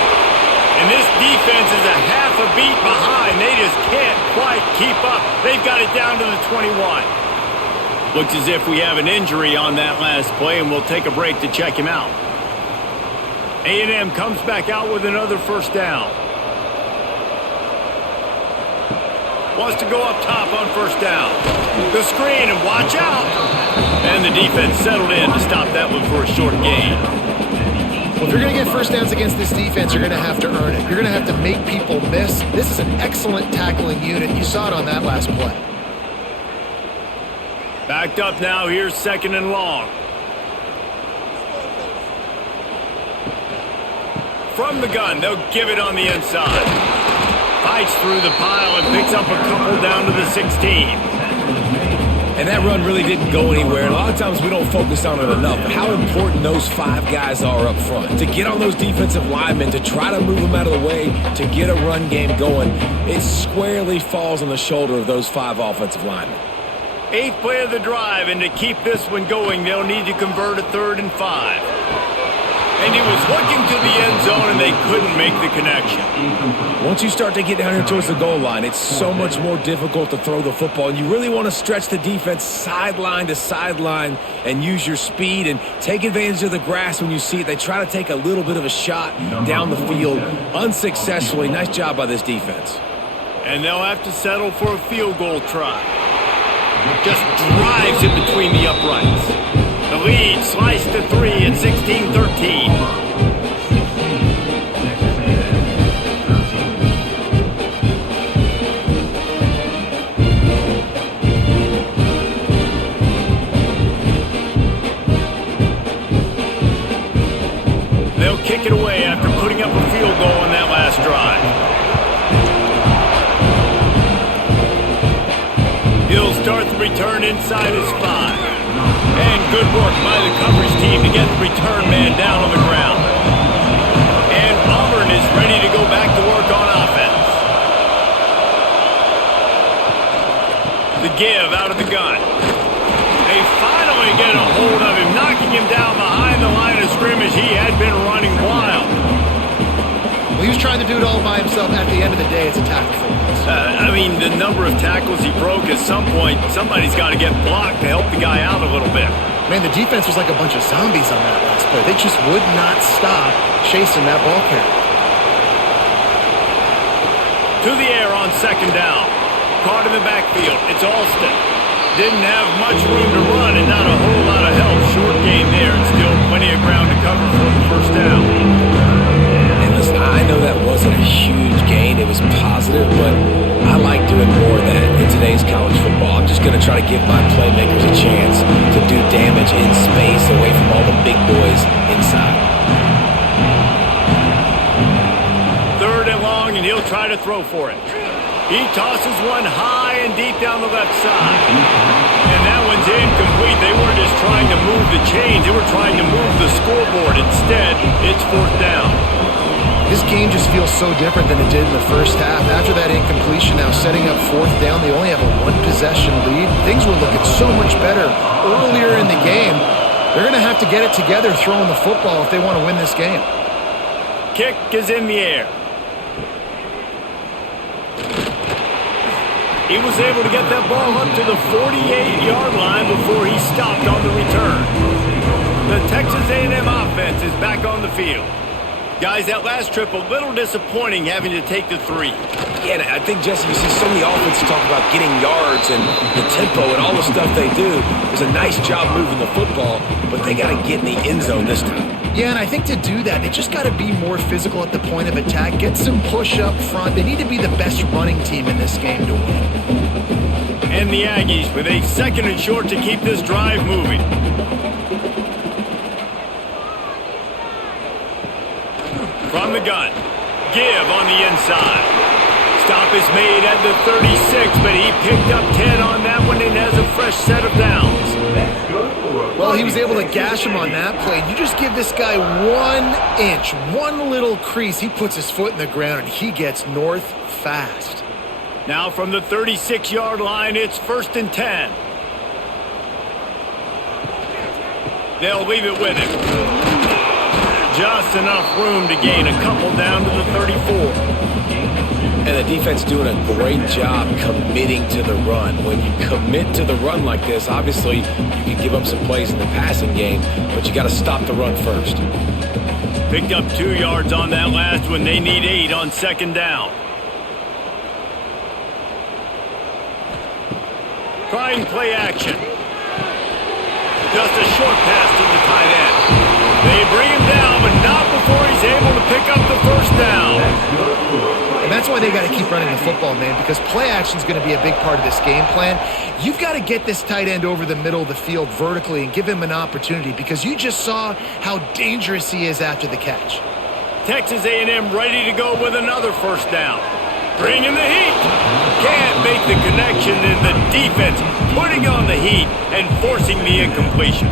And this defense is a half a beat behind. They just can't quite keep up. They've got it down to the 21. Looks as if we have an injury on that last play, and we'll take a break to check him out. A&M comes back out with another first down. Wants to go up top on first down. The screen, and watch out. And the defense settled in to stop that one for a short gain. Well, if you're going to get first downs against this defense, you're going to have to earn it. You're going to have to make people miss. This is an excellent tackling unit. You saw it on that last play. Backed up now. Here's 2nd and long. From the gun, they'll give it on the inside. Fights through the pile and picks up a couple down to the 16. And that run really didn't go anywhere. And a lot of times we don't focus on it enough. But how important those 5 guys are up front. To get on those defensive linemen, to try to move them out of the way, to get a run game going, it squarely falls on the shoulder of those 5 offensive linemen. 8th play of the drive, and to keep this one going, they'll need to convert a 3rd and 5. And he was looking to the end zone, and they couldn't make the connection. Once you start to get down here towards the goal line, it's so much more difficult to throw the football. And you really want to stretch the defense sideline to sideline and use your speed and take advantage of the grass when you see it. They try to take a little bit of a shot down the field unsuccessfully. Nice job by this defense. And they'll have to settle for a field goal try. Just drives in between the uprights. The lead sliced to 3 at 16-13. They'll kick it away after putting up a field goal on that last drive. He'll start the return inside his 5. And good work by the coverage team to get the return man down on the ground. And Auburn is ready to go back to work on offense. The give out of the gun. They finally get a hold of him, knocking him down behind the line of scrimmage. He had been running wild. Well, he was trying to do it all by himself. At the end of the day, it's a tackle for him. I mean, the number of tackles he broke, at some point, somebody's got to get blocked to help the guy out a little bit. Man, the defense was like a bunch of zombies on that last play. They just would not stop chasing that ball carrier. To the air on second down. Caught in the backfield. It's Alston. Didn't have much room to run and not a whole lot of help. Short game there and still plenty of ground to cover for the first down. Listen, I know that wasn't a huge gain. It was positive, but I like doing more of that in today's college football. I'm just going to try to give my playmakers a chance to do damage in space away from all the big boys inside. 3rd and long, and he'll try to throw for it. He tosses one high and deep down the left side. And that one's incomplete. They weren't just trying to move the chains. They were trying to move the scoreboard. Instead, it's 4th down. This game just feels so different than it did in the first half. After that incompletion, now setting up 4th down, they only have a 1-possession lead. Things were looking so much better earlier in the game. They're going to have to get it together throwing the football if they want to win this game. Kick is in the air. He was able to get that ball up to the 48-yard line before he stopped on the return. The Texas A&M offense is back on the field. Guys, that last trip a little disappointing having to take the 3. Yeah, I think, Jesse, you see so many offenses talk about getting yards and the tempo and all the stuff they do. There's a nice job moving the football, but they got to get in the end zone this time. Yeah, and I think to do that, they just got to be more physical at the point of attack, get some push up front. They need to be the best running team in this game to win. And the Aggies with a 2nd and short to keep this drive moving. From the gun. Give on the inside. Stop is made at the 36, but he picked up 10 on that one and has a fresh set of downs. Well, he was able to gash him on that play. You just give this guy 1 inch, one little crease. He puts his foot in the ground, and he gets north fast. Now from the 36-yard line, it's 1st and 10. They'll leave it with him. Just enough room to gain a couple down to the 34. And the defense doing a great job committing to the run. When you commit to the run like this, obviously you can give up some plays in the passing game, but you got to stop the run first. Picked up 2 yards on that last one. They need 8 on 2nd down. Trying play action. Just a short pass to the tight end. They bring him down, but not before he's able to pick up the 1st down. And that's why they got to keep running the football, man, because play action is going to be a big part of this game plan. You've got to get this tight end over the middle of the field vertically and give him an opportunity, because you just saw how dangerous he is after the catch. Texas A&M ready to go with another 1st down. Bringing the heat. Can't make the connection, and the defense putting on the heat and forcing the incompletion.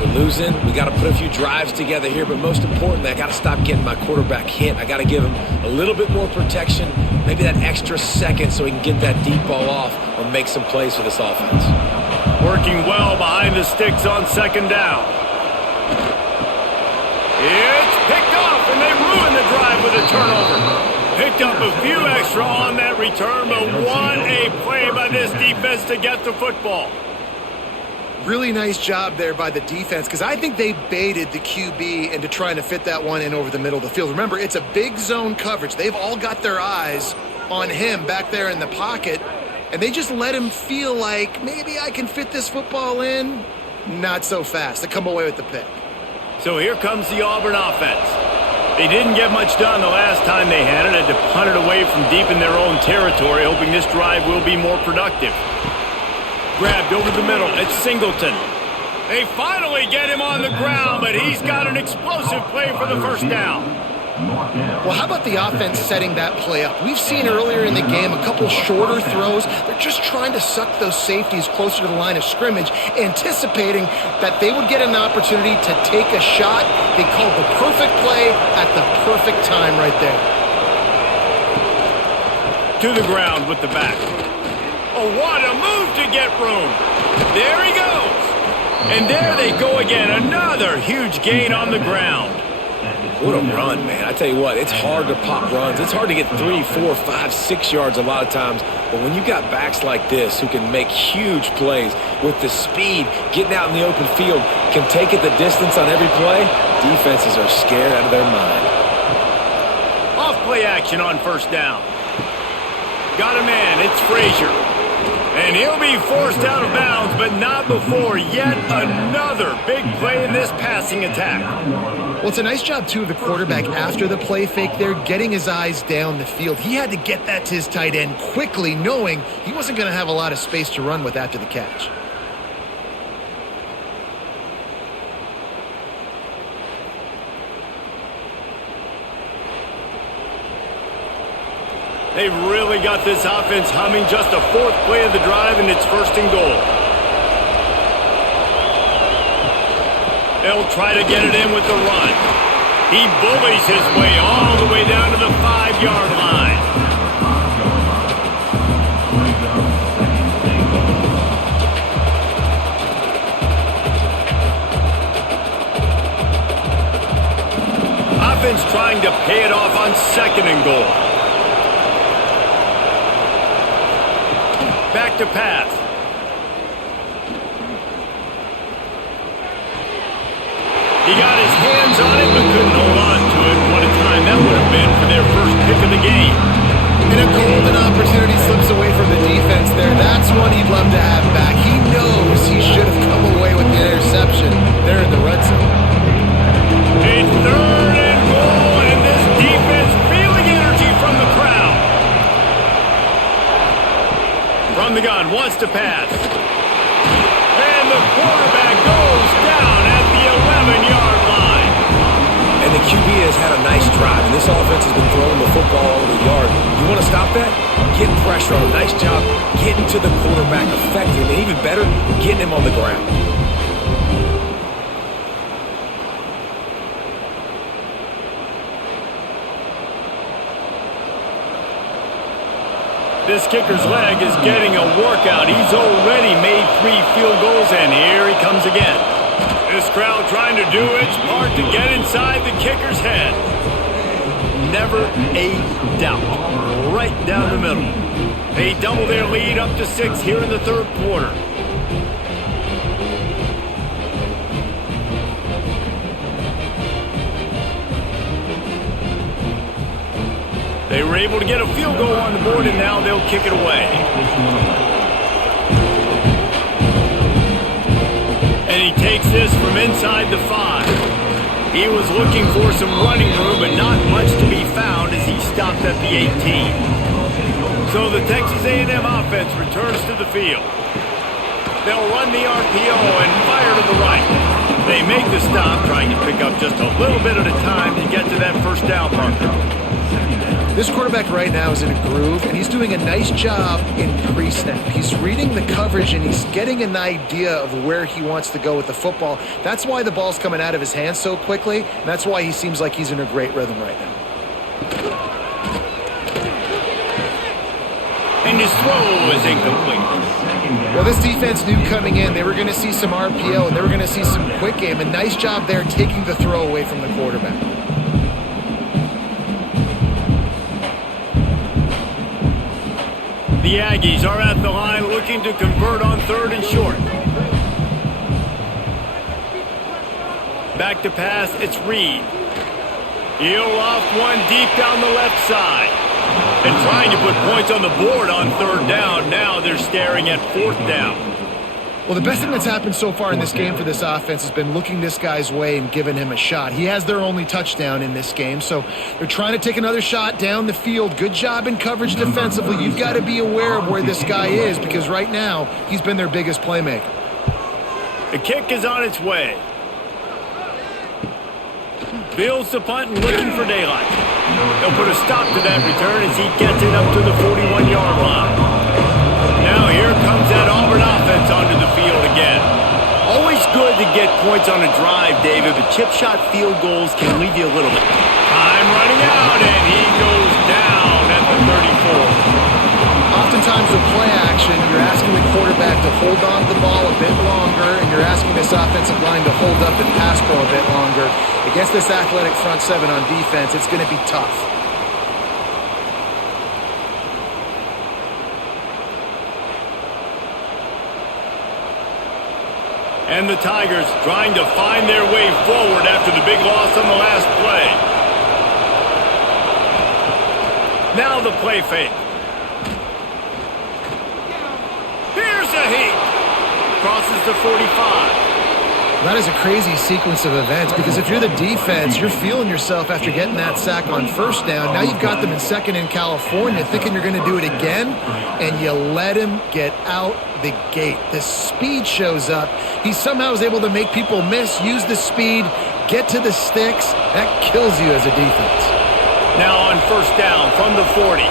We're losing. We got to put a few drives together here, but most importantly, I got to stop getting my quarterback hit. I got to give him a little bit more protection, maybe that extra second so he can get that deep ball off or make some plays for this offense. Working well behind the sticks on 2nd down. It's picked off, and they ruin the drive with a turnover. Picked up a few extra on that return, but what a play by this defense to get the football. Really nice job there by the defense, because I think they baited the QB into trying to fit that one in over the middle of the field. Remember, it's a big zone coverage. They've all got their eyes on him back there in the pocket, and they just let him feel like, maybe I can fit this football in. Not so fast. They come away with the pick. So here comes the Auburn offense. They didn't get much done the last time they had it. Had to punt it away from deep in their own territory, hoping this drive will be more productive. Grabbed over the middle. It's Singleton. They finally get him on the ground, but he's got an explosive play for the first down. Well, how about the offense setting that play up? We've seen earlier in the game a couple shorter throws. They're just trying to suck those safeties closer to the line of scrimmage, anticipating that they would get an opportunity to take a shot. They called the perfect play at the perfect time right there. To the ground with the back. Oh, what a move to get room. There he goes. And there they go again. Another huge gain on the ground. What a run, man. I tell you what, it's hard to pop runs. It's hard to get 3, 4, 5, 6 yards a lot of times. But when you got backs like this who can make huge plays with the speed, getting out in the open field, can take it the distance on every play, defenses are scared out of their mind. Off play action on first down. Got a man. It's Frazier. And he'll be forced out of bounds, but not before yet another big play in this passing attack. Well, it's a nice job, too, of the quarterback after the play fake there, getting his eyes down the field. He had to get that to his tight end quickly, knowing he wasn't going to have a lot of space to run with after the catch. They've really got this offense humming. Just a fourth play of the drive, and it's first and goal. They'll try to get it in with the run. He bullies his way all the way down to the 5-yard line. Offense trying to pay it off on second and goal. Back to pass. He got his hands on it, but couldn't hold on to it. What a time that would have been for their first pick of the game. And a golden opportunity slips away from the defense there. That's one he'd love to have back. He knows he should have come away with the interception there in the red zone. A third and goal, and this defense feeling energy from the crowd. From the gun, wants to pass. And the quarterback goes down at the 11-yard line. And the QB has had a nice drive, and this offense has been throwing the football all over the yard. You want to stop that? Get pressure on him. Nice job getting to the quarterback, affecting him, and even better, getting him on the ground. This kicker's leg is getting a workout. He's already made 3 field goals, and here he comes again. This crowd trying to do its part to get inside the kicker's head. Never a doubt. Right down the middle. They double their lead up to 6 here in the third quarter. They were able to get a field goal on the board, and now they'll kick it away. And he takes this from inside the 5. He was looking for some running room, but not much to be found as he stopped at the 18. So the Texas A&M offense returns to the field. They'll run the RPO and fire to the right. They make the stop, trying to pick up just a little bit at a time to get to that first down marker. This quarterback right now is in a groove, and he's doing a nice job in pre-snap. He's reading the coverage, and he's getting an idea of where he wants to go with the football. That's why the ball's coming out of his hands so quickly, and that's why he seems like he's in a great rhythm right now. And his throw is incomplete. Well, this defense knew coming in they were going to see some RPO and they were going to see some quick game. And nice job there taking the throw away from the quarterback. The Aggies are at the line looking to convert on 3rd and short. Back to pass, it's Reed. He'll off one deep down the left side. And trying to put points on the board on 3rd down. Now they're staring at 4th down. Well, the best thing that's happened so far in this game for this offense has been looking this guy's way and giving him a shot. He has their only touchdown in this game, so they're trying to take another shot down the field. Good job in coverage defensively. You've got to be aware of where this guy is because right now he's been their biggest playmaker. The kick is on its way. Fields the punt and looking for daylight. They'll put a stop to that return as he gets it up to the 41-yard line. Now here comes that Auburn offense onto the field again. Always good to get points on a drive, David, but chip shot field goals can leave you a little bit. Time running out, and he goes down at the 34. Oftentimes with play action, you're asking the quarterback to hold on to the ball a bit longer, and you're asking this offensive line to hold up and pass pro a bit longer. Against this athletic front seven on defense, it's going to be tough. And the Tigers trying to find their way forward after the big loss on the last play. Now the play fake. Here's a heat. Crosses the 45. That is a crazy sequence of events because if you're the defense, you're feeling yourself after getting that sack on 1st down. Now you've got them in 2nd in California thinking you're going to do it again, and you let him get out the gate. The speed shows up. He somehow is able to make people miss, use the speed, get to the sticks. That kills you as a defense. Now on 1st down from the 40.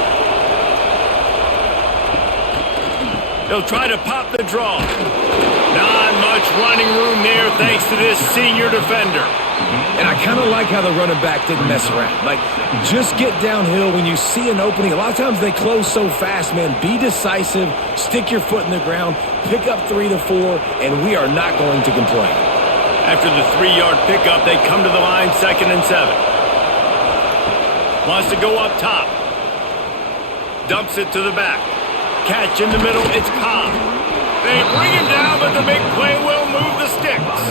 He'll try to pop the draw. Not much running room there thanks to this senior defender. And I kind of like how the running back didn't mess around. Like, just get downhill when you see an opening. A lot of times they close so fast, man. Be decisive, stick your foot in the ground, pick up 3 to 4, and we are not going to complain. After the 3-yard pickup, they come to the line 2nd and 7. Wants to go up top. Dumps it to the back. Catch in the middle, it's Cobb. They bring him down, but the big play will move the sticks.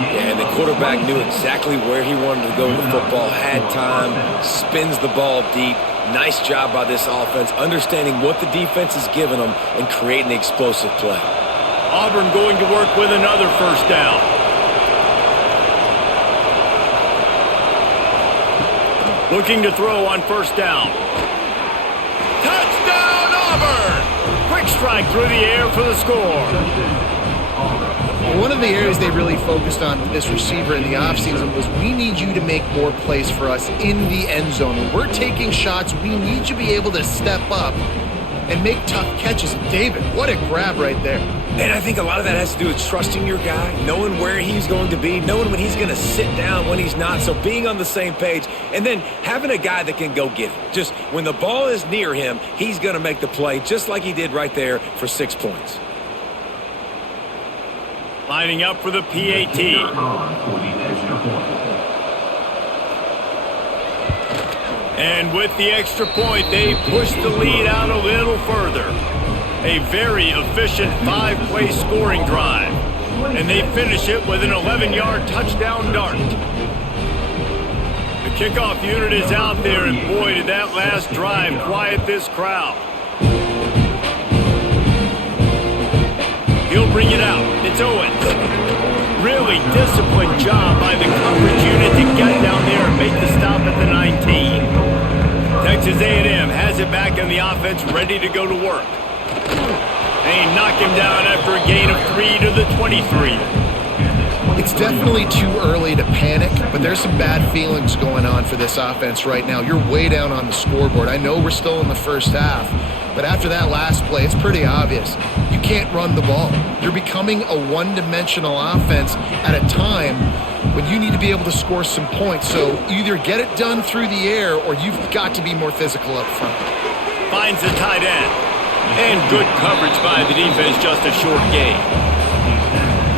Yeah, and the quarterback knew exactly where he wanted to go with the football, had time, spins the ball deep. Nice job by this offense, understanding what the defense is giving them and creating the explosive play. Auburn going to work with another 1st down. Looking to throw on 1st down. Touchdown, Auburn! Quick strike through the air for the score. One of the areas they really focused on with this receiver in the offseason was we need you to make more plays for us in the end zone. When we're taking shots, we need you to be able to step up and make tough catches. David, what a grab right there. And I think a lot of that has to do with trusting your guy, knowing where he's going to be, knowing when he's going to sit down, when he's not. So being on the same page, and then having a guy that can go get it. Just when the ball is near him, he's going to make the play, just like he did right there for 6 points. Lining up for the PAT. And with the extra point, they push the lead out a little further. A very efficient 5-play scoring drive. And they finish it with an 11-yard touchdown dart. The kickoff unit is out there, and boy, did that last drive quiet this crowd. He'll bring it out. It's Owens. Really disciplined job by the coverage unit to get down there and make the stop at the 19. Texas A&M has it back on the offense, ready to go to work. They knock him down after a gain of 3 to the 23. It's definitely too early to panic, but there's some bad feelings going on for this offense right now. You're way down on the scoreboard. I know we're still in the first half, but after that last play, it's pretty obvious. You can't run the ball. You're becoming a one-dimensional offense at a time when you need to be able to score some points. So either get it done through the air or you've got to be more physical up front. Finds the tight end. And good coverage by the defense, just a short gain.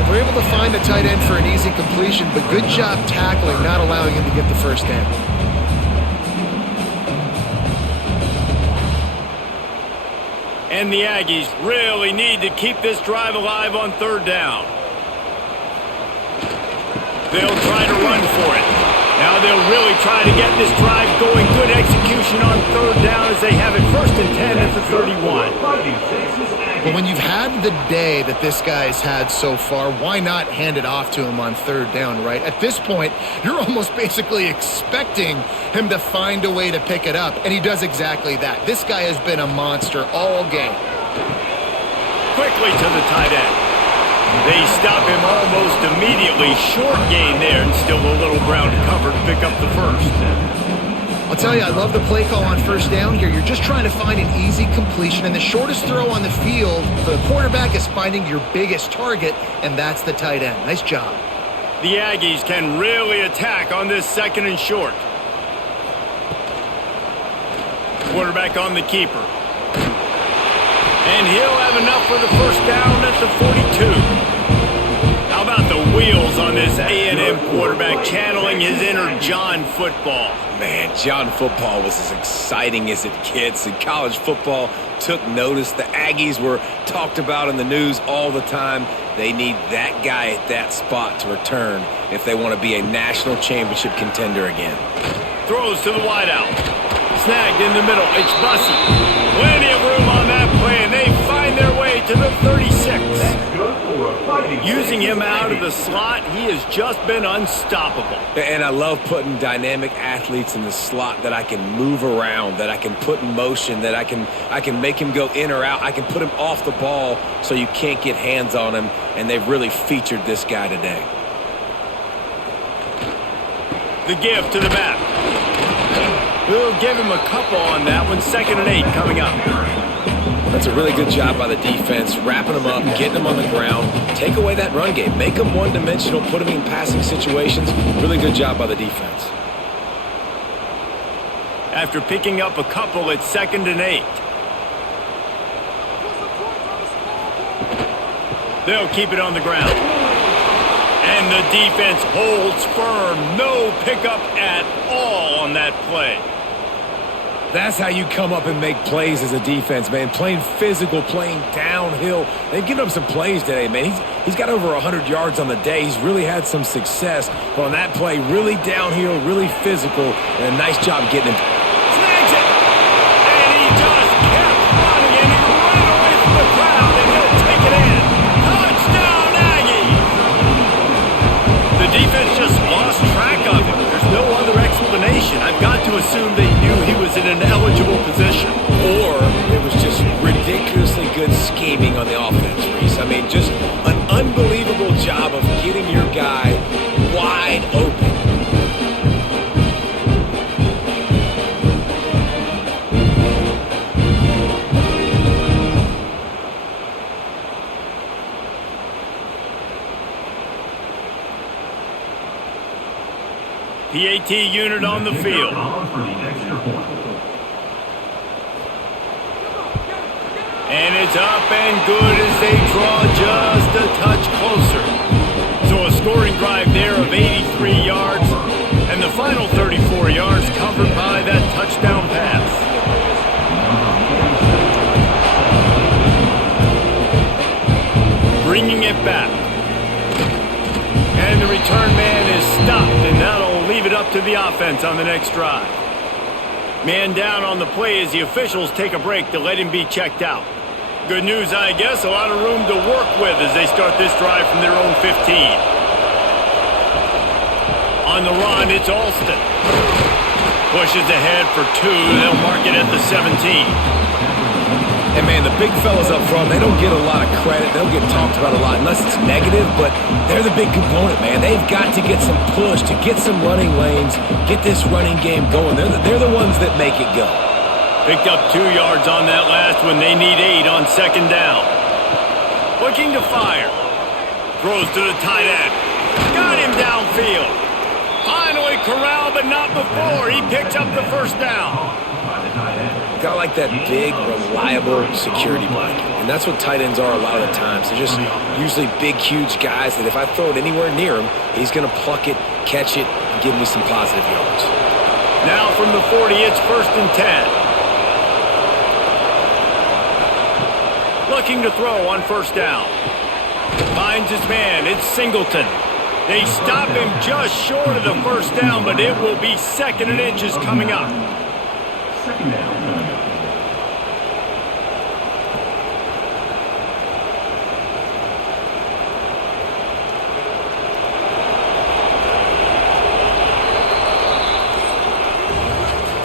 We're able to find the tight end for an easy completion, but good job tackling, not allowing him to get the first down. And the Aggies really need to keep this drive alive on third down. They'll try to run for it. Now they'll really try to get this drive going. Good execution on third down as they have it 1st and 10 at the 31. Well, when you've had the day that this guy's had so far, why not hand it off to him on third down, right? At this point, you're almost basically expecting him to find a way to pick it up, and he does exactly that. This guy has been a monster all game. Quickly to the tight end. They stop him almost immediately. Short gain there, and still a little ground to cover to pick up the first. I'll tell you, I love the play call on first down here. You're just trying to find an easy completion, and the shortest throw on the field for the quarterback is finding your biggest target, and that's the tight end. Nice job. The Aggies can really attack on this 2nd and short. Quarterback on the keeper. And he'll have enough for the first down at the 42. How about the wheels on this A&M quarterback channeling his inner John Football? Man, John Football was as exciting as it gets, and college football took notice. The Aggies were talked about in the news all the time. They need that guy at that spot to return if they want to be a national championship contender again. Throws to the wideout. Snagged in the middle. It's Bussey. Plenty of room on that play, and they find their way to the 36. Using him out of the slot, he has just been unstoppable. And I love putting dynamic athletes in the slot that I can move around, that I can put in motion, that I can make him go in or out. I can put him off the ball so you can't get hands on him, and they've really featured this guy today. The give to the back. We'll give him a couple on that one. 2nd and 8 coming up. That's a really good job by the defense, wrapping them up, getting them on the ground. Take away that run game. Make them one-dimensional, put them in passing situations. Really good job by the defense. After picking up a couple, it's 2nd and 8. They'll keep it on the ground. And the defense holds firm. No pickup at all on that play. That's how you come up and make plays as a defense, man. Playing physical, playing downhill. They've given up some plays today, man. He's got over 100 yards on the day. He's really had some success. But on that play, really downhill, really physical, and a nice job getting him. Snags it! And he just kept running, and he ran away from the crowd, and he'll take it in. Touchdown, Aggies! The defense just lost track of him. There's no other explanation. I've got to assume they knew he was in an eligible position. Or it was just ridiculously good scheming on the offense, Reese. I mean, just an unbelievable job of getting your guy wide open. PAT unit on the field. And it's up and good as they draw just a touch closer. So a scoring drive there of 83 yards, and the final 34 yards covered by that touchdown pass. Bringing it back. And the return man is stopped, and that'll leave it up to the offense on the next drive. Man down on the play as the officials take a break to let him be checked out. Good news, I guess. A lot of room to work with as they start this drive from their own 15. On the run, it's Alston. Pushes ahead for 2. They'll mark it at the 17. And, man, the big fellas up front, they don't get a lot of credit. They don't get talked about a lot unless it's negative, but they're the big component, man. They've got to get some push, to get some running lanes, get this running game going. They're the ones that make it go. Picked up 2 yards on that last one. They need 8 on 2nd down. Looking to fire. Throws to the tight end. Got him downfield. Finally corralled, but not before. He picks up the first down. got like that big, reliable security blanket. And that's what tight ends are a lot of the times. They're just usually big, huge guys that if I throw it anywhere near him, he's going to pluck it, catch it, and give me some positive yards. Now from the 40, it's 1st and 10. Looking to throw on 1st down. Finds his man. It's Singleton. They stop him just short of the 1st down, but it will be 2nd and inches coming up. 2nd down.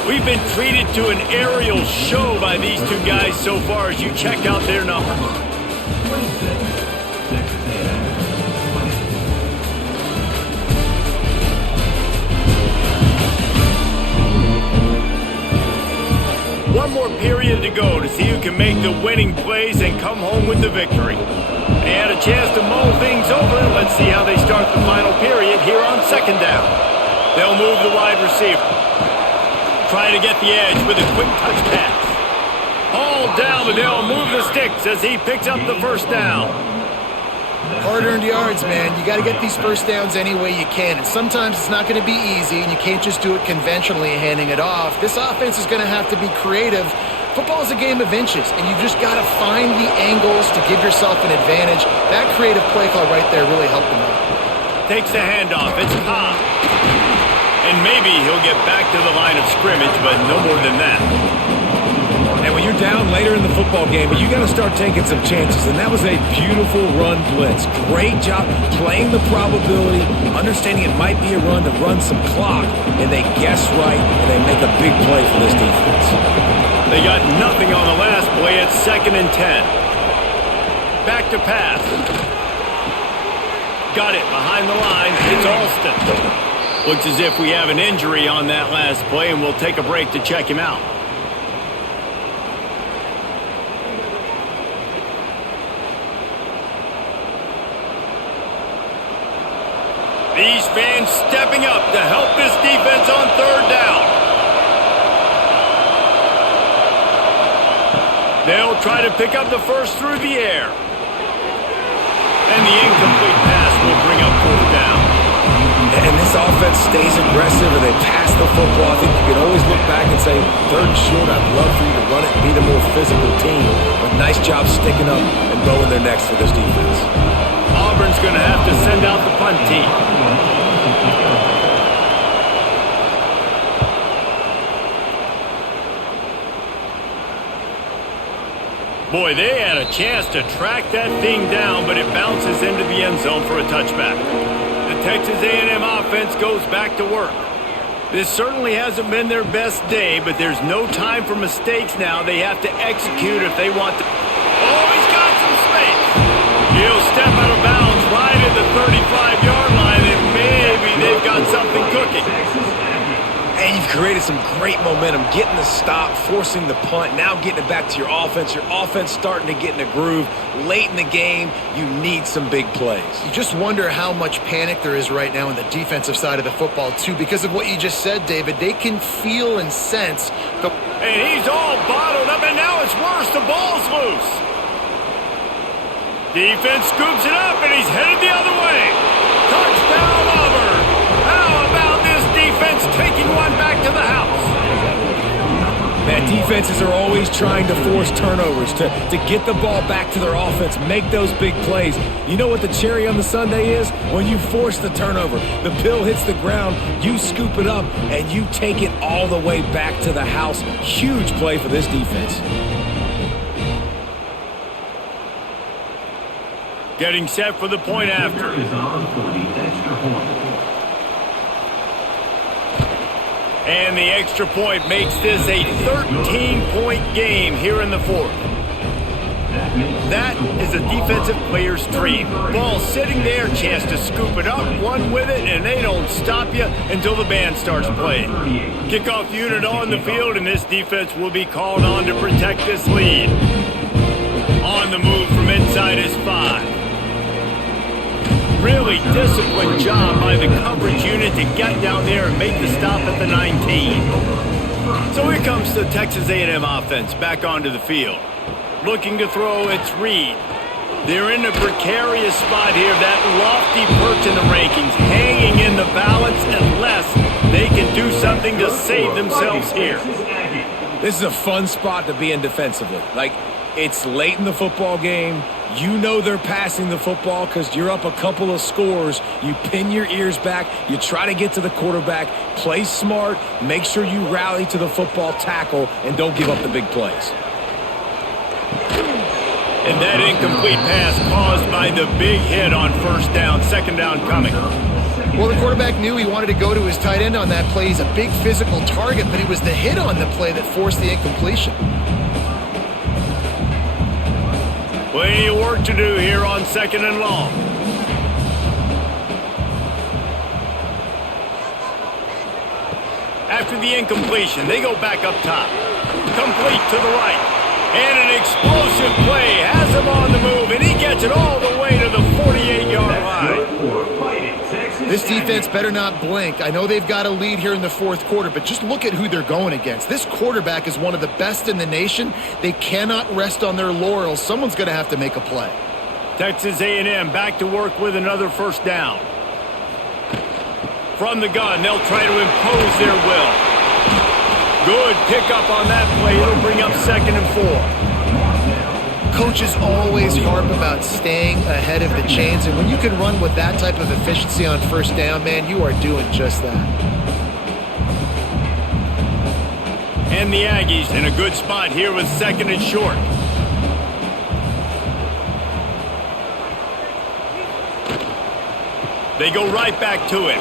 We've been treated to an aerial show by these two guys so far as you check out their numbers. 26, Texas A&M. One more period to go to see who can make the winning plays and come home with the victory. They had a chance to mull things over. Let's see how they start the final period here on 2nd down. They'll move the wide receiver. Try to get the edge with a quick touch pass. All down, but they'll move the sticks as he picks up the 1st down. Hard-earned yards, man. You got to get these 1st downs any way you can. And sometimes it's not going to be easy, and you can't just do it conventionally handing it off. This offense is going to have to be creative. Football is a game of inches, and you just got to find the angles to give yourself an advantage. That creative play call right there really helped them out. Takes the handoff. It's Cobb. And maybe he'll get back to the line of scrimmage, but no more than that. And when you're down later in the football game, you got to start taking some chances. And that was a beautiful run blitz. Great job playing the probability, understanding it might be a run to run some clock, and they guess right, and they make a big play for this defense. They got nothing on the last play. It's 2nd and 10. Back to pass. Got it behind the line. It's Alston. Looks as if we have an injury on that last play, and we'll take a break to check him out. These fans stepping up to help this defense on 3rd down. They'll try to pick up the 1st through the air. And the incomplete pass will bring up 4th down. And this offense stays aggressive and they pass the football. I think you can always look back and say, 3rd and short, I'd love for you to run it and be the more physical team. But nice job sticking up and bowing their necks for this defense. Auburn's going to have to send out the punt team. Boy, they had a chance to track that thing down, but it bounces into the end zone for a touchback. The Texas A&M offense goes back to work. This certainly hasn't been their best day, but there's no time for mistakes now. They have to execute if they want to. Oh, he's got some space. He'll step out of bounds right at the 35-yard line, and maybe they've got something cooking. And you've created some great momentum, getting the stop, forcing the punt, now getting it back to your offense. Your offense starting to get in a groove. Late in the game, you need some big plays. You just wonder how much panic there is right now on the defensive side of the football, too, because of what you just said, David. They can feel and sense the... And he's all bottled up, and now it's worse. The ball's loose. Defense scoops it up, and he's headed the other way. Touchdown, Auburn. How about this defense taking one back to the house? Man, defenses are always trying to force turnovers, to get the ball back to their offense, make those big plays. You know what the cherry on the sundae is? When you force the turnover, the pill hits the ground, you scoop it up, and you take it all the way back to the house. Huge play for this defense. Getting set for the point after. Is on for the extra point. And the extra point makes this a 13-point game here in the 4th. That is a defensive player's dream. Ball sitting there, chance to scoop it up, one with it, and they don't stop you until the band starts playing. Kickoff unit on the field, and this defense will be called on to protect this lead. On the move from inside is 5. Really disciplined job by the coverage unit to get down there and make the stop at the 19. So here comes the Texas A&M offense back onto the field. Looking to throw, it's Reed. They're in a precarious spot here, that lofty perch in the rankings, hanging in the balance unless they can do something to save themselves here. This is a fun spot to be in defensively. Like, it's late in the football game. You know they're passing the football because you're up a couple of scores. You pin your ears back. You try to get to the quarterback. Play smart. Make sure you rally to the football tackle and don't give up the big plays. And that incomplete pass caused by the big hit on first down, second down coming. Well, the quarterback knew he wanted to go to his tight end on that play. He's a big physical target, but it was the hit on the play that forced the incompletion. Plenty of work to do here on second and long. After the incompletion, they go back up top. Complete to the right. And an explosive play has him on the move, and he gets it all the way to the 48-yard line. This defense better not blink. I know they've got a lead here in the fourth quarter, but just look at who they're going against. This quarterback is one of the best in the nation. They cannot rest on their laurels. Someone's going to have to make a play. Texas A&M back to work with another first down. From the gun, they'll try to impose their will. Good pickup on that play. It'll bring up second and 4. Coaches always harp about staying ahead of the chains, and when you can run with that type of efficiency on first down, man, you are doing just that. And the Aggies in a good spot here with second and short. They go right back to it.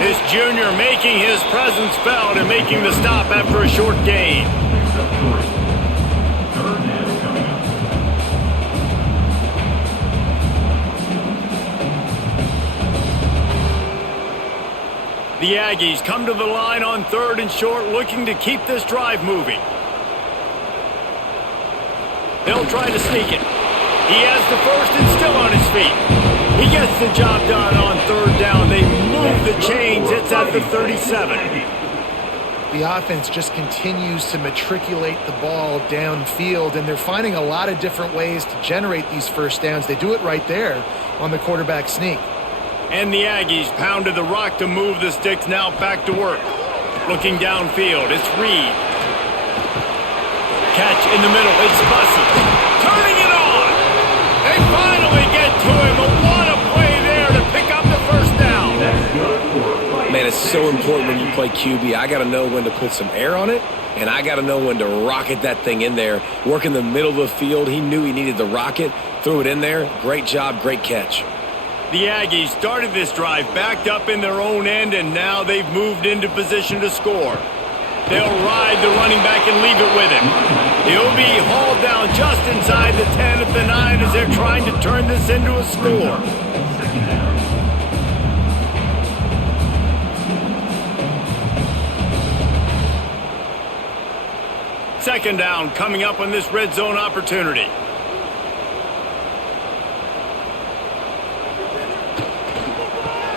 This junior making his presence felt and making the stop after a short gain. The Aggies come to the line on third and short, looking to keep this drive moving. They'll try to sneak it. He has the first and still on his feet. He gets the job done on third down. They move the chains. It's at the 37. The offense just continues to matriculate the ball downfield, and they're finding a lot of different ways to generate these first downs. They do it right there on the quarterback sneak. And the Aggies pounded the rock to move the sticks, now back to work. Looking downfield, it's Reed. Catch in the middle, it's Bussey. Turning it on! They finally get to him, but what a play there to pick up the first down. Man, it's so important when you play QB. I got to know when to put some air on it, and I got to know when to rocket that thing in there. Work in the middle of the field. He knew he needed the rocket, threw it in there. Great job, great catch. The Aggies started this drive backed up in their own end, and now they've moved into position to score. They'll ride the running back and leave it with him. He'll be hauled down just inside the 10 at the 9 as they're trying to turn this into a score. Second down coming up on this red zone opportunity.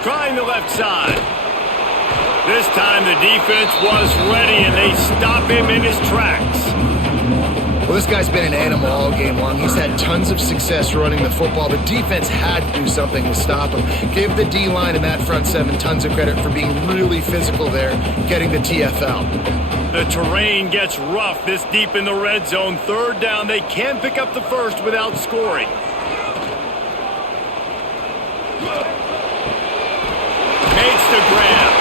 Trying the left side. This time the defense was ready and they stop him in his tracks. Well, this guy's been an animal all game long. He's had tons of success running the football. The defense had to do something to stop him. Give the D-line and that front seven tons of credit for being really physical there, getting the TFL. The terrain gets rough this deep in the red zone. Third down, they can pick up the first without scoring. Makes the grab.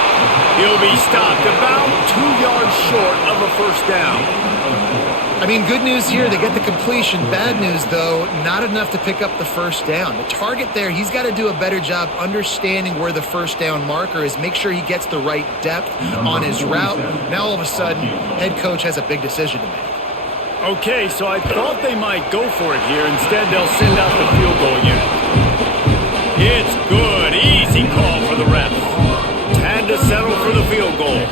He'll be stopped about 2 yards short of a first down. I mean, good news here, they get the completion. Bad news, though, not enough to pick up the first down. The target there, he's got to do a better job understanding where the first down marker is, make sure he gets the right depth on his route. Now, all of a sudden, head coach has a big decision to make. Okay, so I thought they might go for it here. Instead, they'll send out the field goal unit. It's good. Easy call for the ref. Had to settle for the field goal.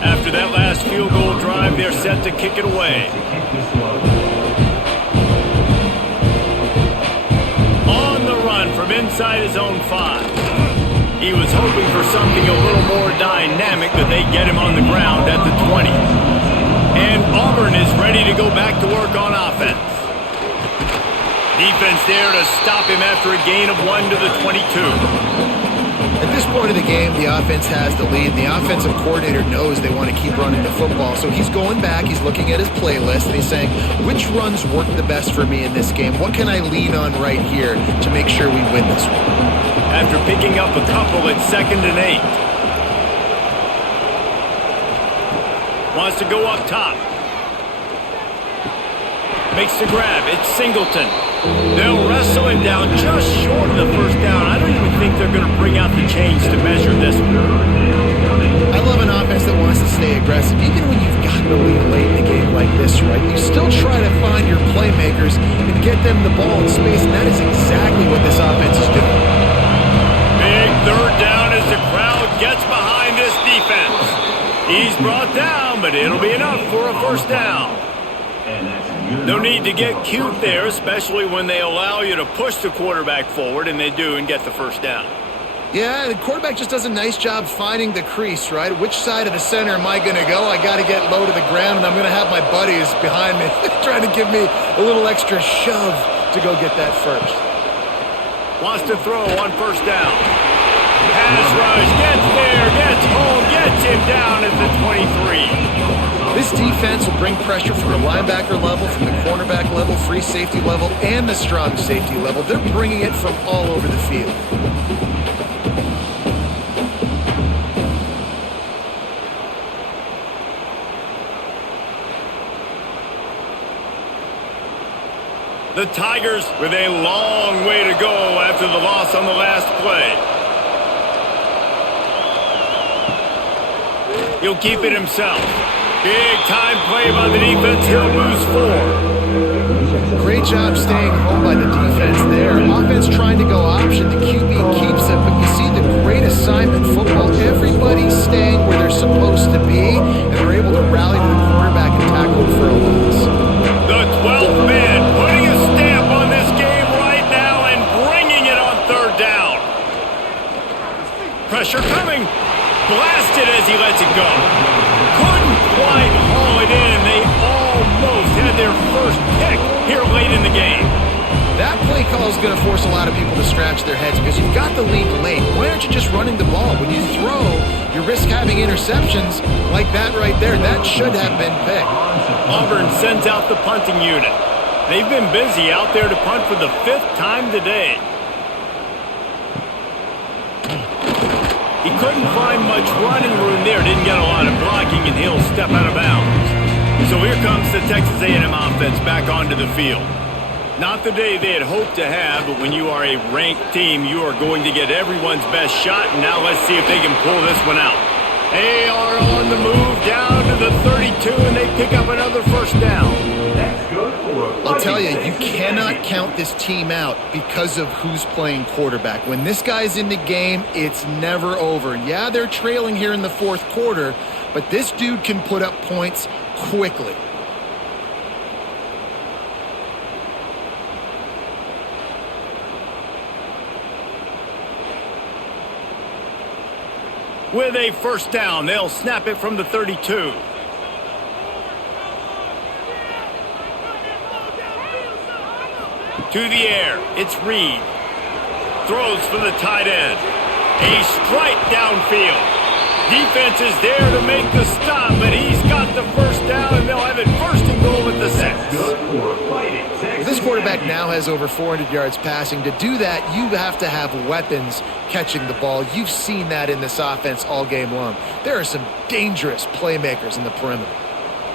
After that last field goal drive, they'll they're set to kick it away. On the run from inside his own 5. He was hoping for something a little more dynamic, but they get him on the ground at the 20. And Auburn is ready to go back to work on offense. Defense there to stop him after a gain of 1 to the 22. At this point of the game, the offense has the lead. The offensive coordinator knows they want to keep running the football. So he's going back, he's looking at his playlist, and he's saying, which runs work the best for me in this game? What can I lean on right here to make sure we win this one? After picking up a couple, it's 2nd and 8. Wants to go up top. Makes the grab. It's Singleton. They'll wrestle him down just short of the first down. I don't even think they're going to bring out the chains to measure this one. I love an offense that wants to stay aggressive. Even when you've gotten the lead late in the game like this, right? You still try to find your playmakers and get them the ball in space, and that is exactly what this offense is doing. Big 3rd down as the crowd gets behind this defense. He's brought down, but it'll be enough for a first down. No need to get cute there, especially when they allow you to push the quarterback forward, and they do, and get the first down. Yeah, the quarterback just does a nice job finding the crease, right? Which side of the center am I going to go? I got to get low to the ground, and I'm going to have my buddies behind me trying to give me a little extra shove to go get that first. Wants to throw on first down. Pass rush, gets there, gets home, gets him down at the 23. This defense will bring pressure from the linebacker level, from the cornerback level, free safety level, and the strong safety level. They're bringing it from all over the field. The Tigers with a long way to go after the loss on the last play. He'll keep it himself. Big time play by the defense. He'll lose 4. Great job staying home by the defense there. Offense trying to go option. The QB keeps it, but you see the great assignment football. Everybody's staying where they're supposed to be, and they're able to rally to the quarterback and tackle him for a loss. The 12th man putting a stamp on this game right now and bringing it on 3rd down. Pressure coming. Blasted as he lets it go. Couldn't quite haul it in. They almost had their first pick here late in the game. That play call is going to force a lot of people to scratch their heads because you've got the lead late. Why aren't you just running the ball? When you throw, you risk having interceptions like that right there. That should have been picked. Auburn sends out the punting unit. They've been busy out there to punt for the 5th time today. He couldn't find much running room there. Didn't get a lot of blocking, and he'll step out of bounds. So here comes the Texas A&M offense back onto the field. Not the day they had hoped to have, but when you are a ranked team, you are going to get everyone's best shot, and now let's see if they can pull this one out. They are on the move down to the 32, and they pick up another first down. I'll tell you, you cannot count this team out because of who's playing quarterback. When this guy's in the game, it's never over. Yeah, they're trailing here in the 4th quarter, but this dude can put up points quickly. With a first down, they'll snap it from the 32. To the air, it's Reed. Throws for the tight end. A strike downfield. Defense is there to make the stop, but he's got the first down, and they'll have it 1st and goal at the 6. This quarterback now has over 400 yards passing. To do that, you have to have weapons catching the ball. You've seen that in this offense all game long. There are some dangerous playmakers in the perimeter.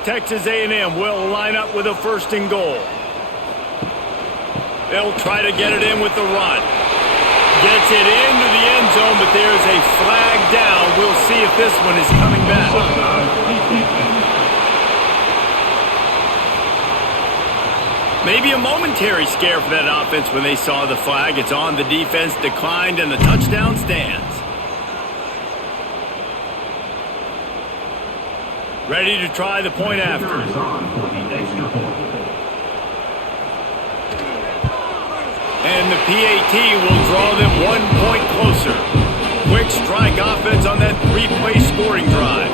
Texas A&M will line up with a 1st and goal. They'll try to get it in with the run. Gets it into the end zone, but there's a flag down. We'll see if this one is coming back. Maybe a momentary scare for that offense when they saw the flag. It's on, the defense declined, and the touchdown stands. Ready to try the point after. Is on for the extra point. And the PAT will draw them 1 point closer. Quick strike offense on that 3-play scoring drive.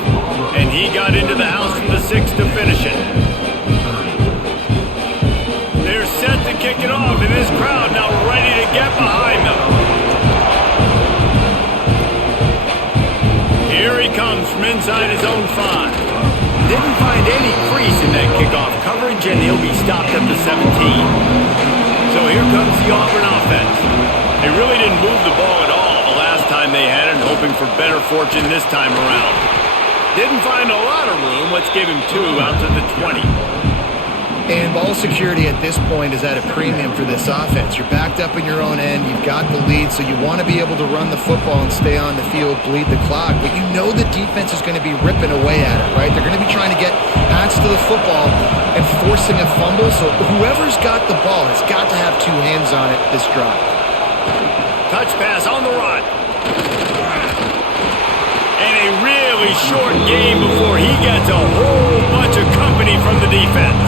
And he got into the house from the 6 to finish it. They're set to kick it off, and this crowd now ready to get behind them. Here he comes from inside his own 5. Didn't find any crease in that kickoff coverage, and he'll be stopped at the 17. So here comes the Auburn offense. They really didn't move the ball at all the last time they had it, hoping for better fortune this time around. Didn't find a lot of room. Let's give him 2 out to the 20. And ball security at this point is at a premium for this offense. You're backed up in your own end. You've got the lead, so you want to be able to run the football and stay on the field, bleed the clock. But you know the defense is going to be ripping away at it, right? They're going to be trying to get hats to the football and forcing a fumble. So whoever's got the ball has got to have 2 hands on it this drive. Touch pass on the run. And a really short game before he gets a whole bunch of company from the defense.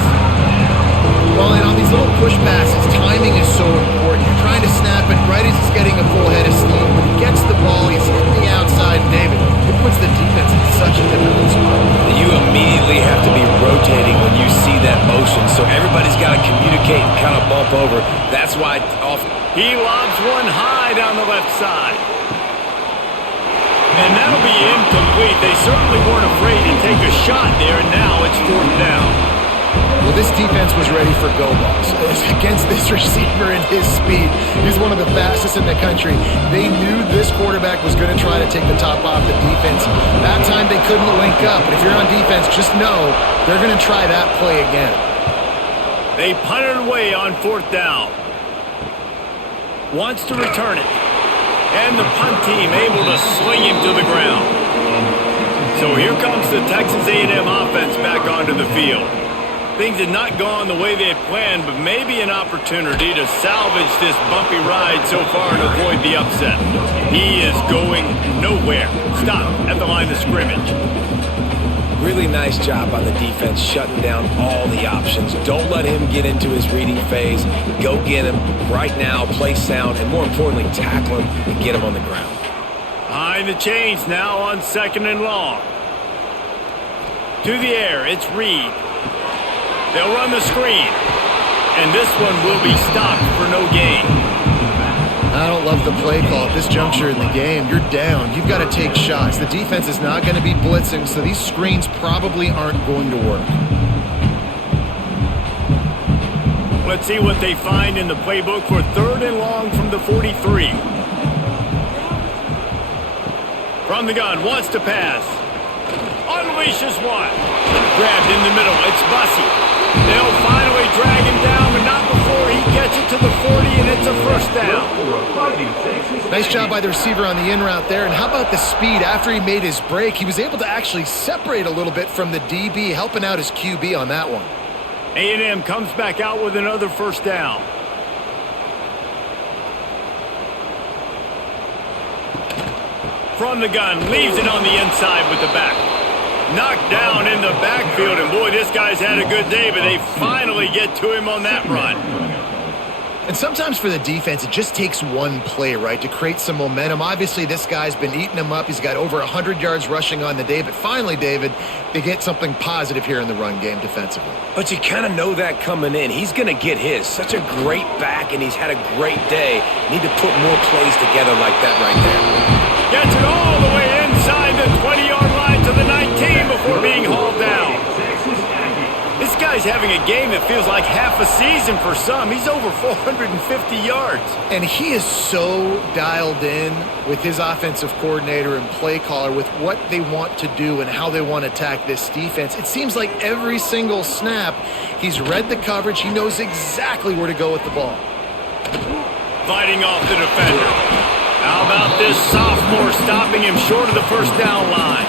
Well, and on these little push passes, timing is so important. You're trying to snap it right as he's getting a full head of steam. When he gets the ball, he's hitting the outside, David. It puts the defense in such a difficult spot. You immediately have to be rotating when you see that motion, so everybody's got to communicate and kind of bump over. That's why he lobs one high down the left side. And that'll be incomplete. They certainly weren't afraid to take a shot there, and now it's 4th down. Well, this defense was ready for go balls. Against this receiver and his speed, he's one of the fastest in the country. They knew this quarterback was going to try to take the top off the defense. That time they couldn't link up, but if you're on defense, just know they're going to try that play again. They punted away on 4th down. Wants to return it. And the punt team able to sling him to the ground. So here comes the Texas A&M offense back onto the field. Things had not gone the way they had planned, but maybe an opportunity to salvage this bumpy ride so far and avoid the upset. He is going nowhere. Stop at the line of scrimmage. really nice job by the defense shutting down all the options. Don't let him get into his reading phase. Go get him right now, play sound, and more importantly, tackle him and get him on the ground. Behind the chains now on 2nd and long. To the air, it's Reed. They'll run the screen. And this one will be stopped for no gain. I don't love the play call at this juncture in the game. You're down. You've got to take shots. The defense is not going to be blitzing, so these screens probably aren't going to work. Let's see what they find in the playbook for 3rd and long from the 43. From the gun, wants to pass. Unleashes one. Grabbed in the middle. It's Bussey. They'll finally drag him down, but not before he gets it to the 40, and it's a 1st down. Nice job by the receiver on the in route there. And how about the speed? After he made his break, he was able to actually separate a little bit from the DB, helping out his QB on that one. A&M comes back out with another 1st down. From the gun, leaves it on the inside with the back. Knocked down in the backfield, and boy, this guy's had a good day, but they finally get to him on that run. And sometimes for the defense, it just takes one play, right, to create some momentum. Obviously, this guy's been eating them up. He's got over 100 yards rushing on the day, but finally, David, they get something positive here in the run game defensively. But you kind of know that coming in. He's going to get his. Such a great back, and he's had a great day. Need to put more plays together like that right there. Gets it all the way inside the 20-yard line to the 19 before being hauled down. This guy's having a game that feels like half a season for some. He's over 450 yards. And he is so dialed in with his offensive coordinator and play caller with what they want to do and how they want to attack this defense. It seems like every single snap, he's read the coverage. He knows exactly where to go with the ball. Fighting off the defender. How about this sophomore stopping him short of the 1st down line?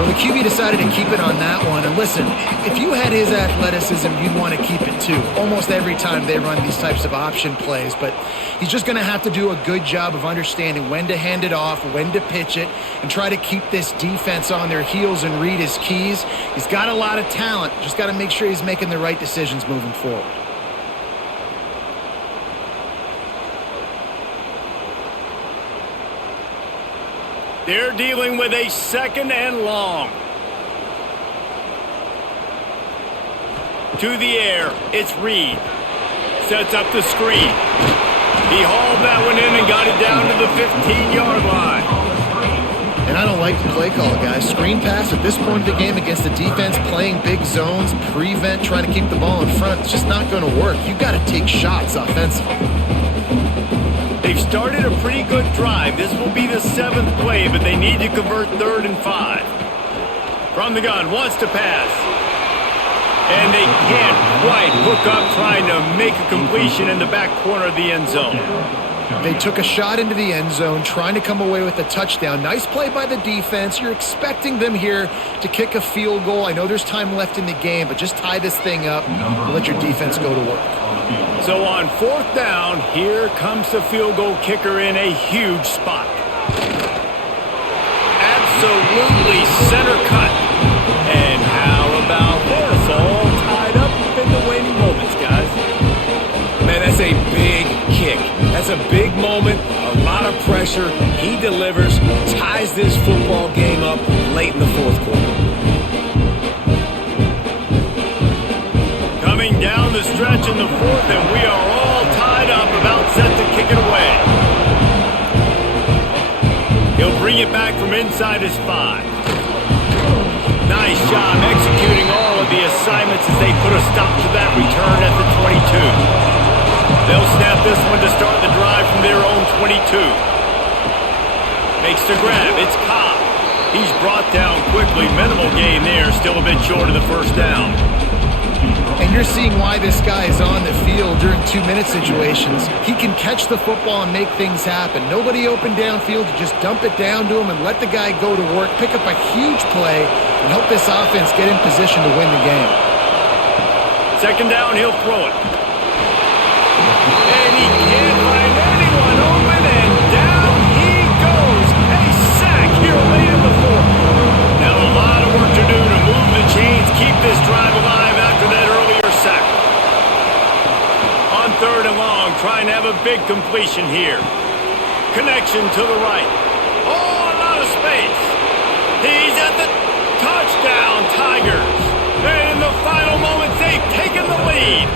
Well, the QB decided to keep it on that one. And listen, if you had his athleticism, you'd want to keep it too. Almost every time they run these types of option plays. But he's just going to have to do a good job of understanding when to hand it off, when to pitch it, and try to keep this defense on their heels and read his keys. He's got a lot of talent. Just got to make sure he's making the right decisions moving forward. They're dealing with a 2nd and long. To the air, it's Reed. Sets up the screen. He hauled that one in and got it down to the 15-yard line. And I don't like the play call, guys. Screen pass at this point of the game against the defense playing big zones, prevent, trying to keep the ball in front. It's just not going to work. You've got to take shots offensively. They've started a pretty good drive. This will be the 7th play, but they need to convert 3rd and 5. From the gun, wants to pass. And they can't quite hook up trying to make a completion in the back corner of the end zone. They took a shot into the end zone, trying to come away with a touchdown. Nice play by the defense. You're expecting them here to kick a field goal. I know there's time left in the game, but just tie this thing up and let your defense go to work. So on 4th down, here comes the field goal kicker in a huge spot. Absolutely center cut. And how about this? All tied up in the waning moments, guys. Man, that's a big kick. That's a big moment, a lot of pressure. He delivers, ties this football game up late in the 4th quarter. Coming down the stretch in the 4th, and we are all tied up, about set to kick it away. He'll bring it back from inside his 5. Nice job executing all of the assignments as they put a stop to that return at the 22. They'll snap this one to start the drive from their own 22. Makes the grab. It's Cobb. He's brought down quickly. Minimal gain there. Still a bit short of the 1st down. And you're seeing why this guy is on the field during 2-minute situations. He can catch the football and make things happen. Nobody open downfield. You just dump it down to him and let the guy go to work, pick up a huge play, and help this offense get in position to win the game. 2nd down, he'll throw it. And he can't find anyone open, and down he goes. A sack here late in the 4th. Now a lot of work to do to move the chains, keep this drive alive after that earlier sack. On 3rd and long, trying to have a big completion here. Connection to the right. Oh, a lot of space. He's at the touchdown, Tigers. And in the final moments, they've taken the lead.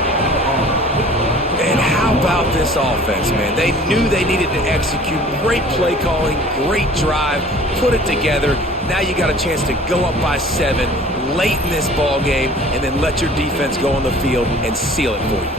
And how about this offense, man? They knew they needed to execute. Great play calling, great drive, put it together. Now you got a chance to go up by 7 late in this ball game and then let your defense go on the field and seal it for you.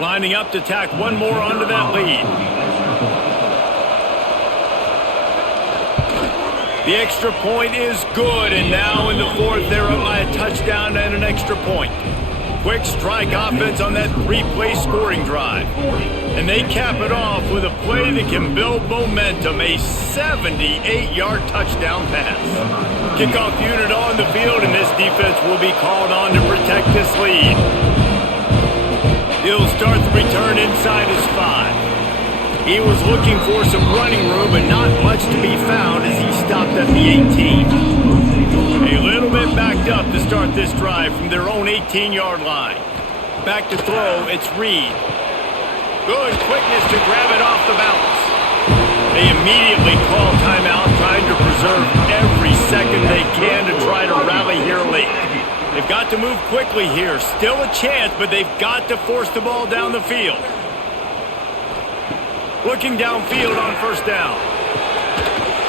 Lining up to tack one more onto that lead. The extra point is good, and now in the 4th, they're up by a touchdown and an extra point. Quick strike offense on that 3-play scoring drive. And they cap it off with a play that can build momentum, a 78-yard touchdown pass. Kickoff unit on the field, and this defense will be called on to protect this lead. He'll start the return inside his 5. He was looking for some running room, but not much to be found as he stopped at the 18. A little bit backed up to start this drive from their own 18-yard line. Back to throw, it's Reed. Good quickness to grab it off the bounce. They immediately call timeout, trying to preserve every second they can to try to rally here late. They've got to move quickly here. Still a chance, but they've got to force the ball down the field. Looking downfield on 1st down.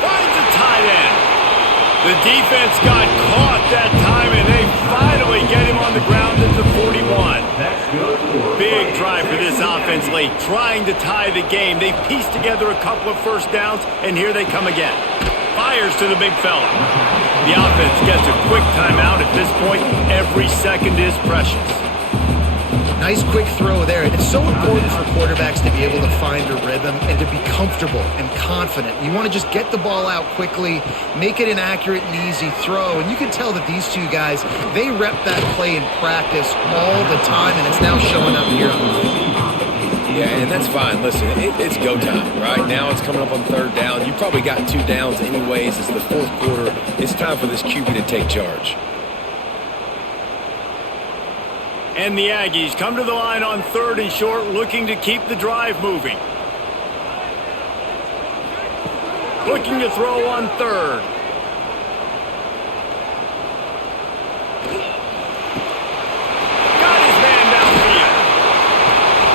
Finds a tight end. The defense got caught that time, and they finally get him on the ground at the 41. big drive for this offense late, trying to tie the game. They pieced together a couple of first downs, and here they come again. Fires to the big fella. The offense gets a quick timeout. At this point, every second is precious. Nice quick throw there. It's so important for quarterbacks to be able to find a rhythm and to be comfortable and confident. You want to just get the ball out quickly, make it an accurate and easy throw. And you can tell that these two guys, they rep that play in practice all the time, and it's now showing up here on the field. Yeah, and that's fine. Listen, it's go time, right? Now it's coming up on third down. You probably got 2 downs anyways. It's the fourth quarter. It's time for this QB to take charge. And the Aggies come to the line on 3rd and short, looking to keep the drive moving. Looking to throw on 3rd. Got his man downfield.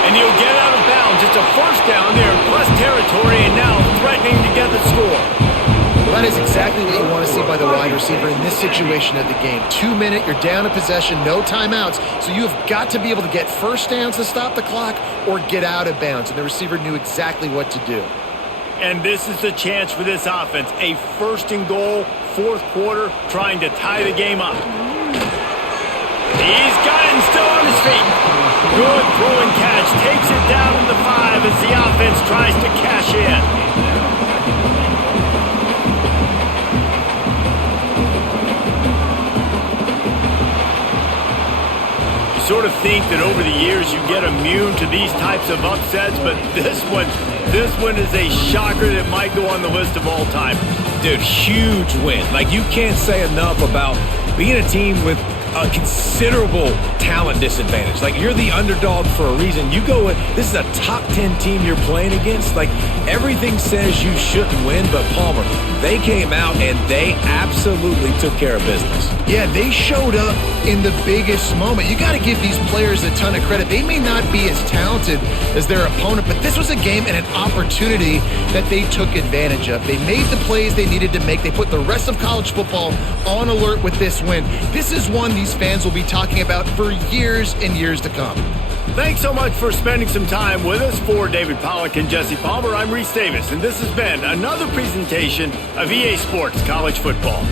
And he'll get out of bounds. It's a first down there in plus territory, and now threatening to get the score. Well, that is exactly what you want to see by the wide receiver in this situation of the game. 2 minute, you're down a possession, no timeouts, so you have got to be able to get first downs to stop the clock or get out of bounds, and the receiver knew exactly what to do. And this is the chance for this offense. A 1st and goal, 4th quarter, trying to tie the game up. He's got it and still on his feet. Good throw and catch. Takes it down to the 5 as the offense tries to cash in. Sort of think that over the years you get immune to these types of upsets, but this one is a shocker that might go on the list of all time. Dude, huge win. Like, you can't say enough about being a team with a considerable talent disadvantage. Like, you're the underdog for a reason. You go with, this is a top 10 team you're playing against. Like, everything says you shouldn't win, but Palmer, they came out and they absolutely took care of business. Yeah, they showed up in the biggest moment. You got to give these players a ton of credit. They may not be as talented as their opponent, but this was a game and an opportunity that they took advantage of. They made the plays they needed to make. They put the rest of college football on alert with this win. This is one these fans will be talking about for years and years to come. Thanks so much for spending some time with us. For David Pollack and Jesse Palmer, I'm Reese Davis, and this has been another presentation of EA Sports College Football.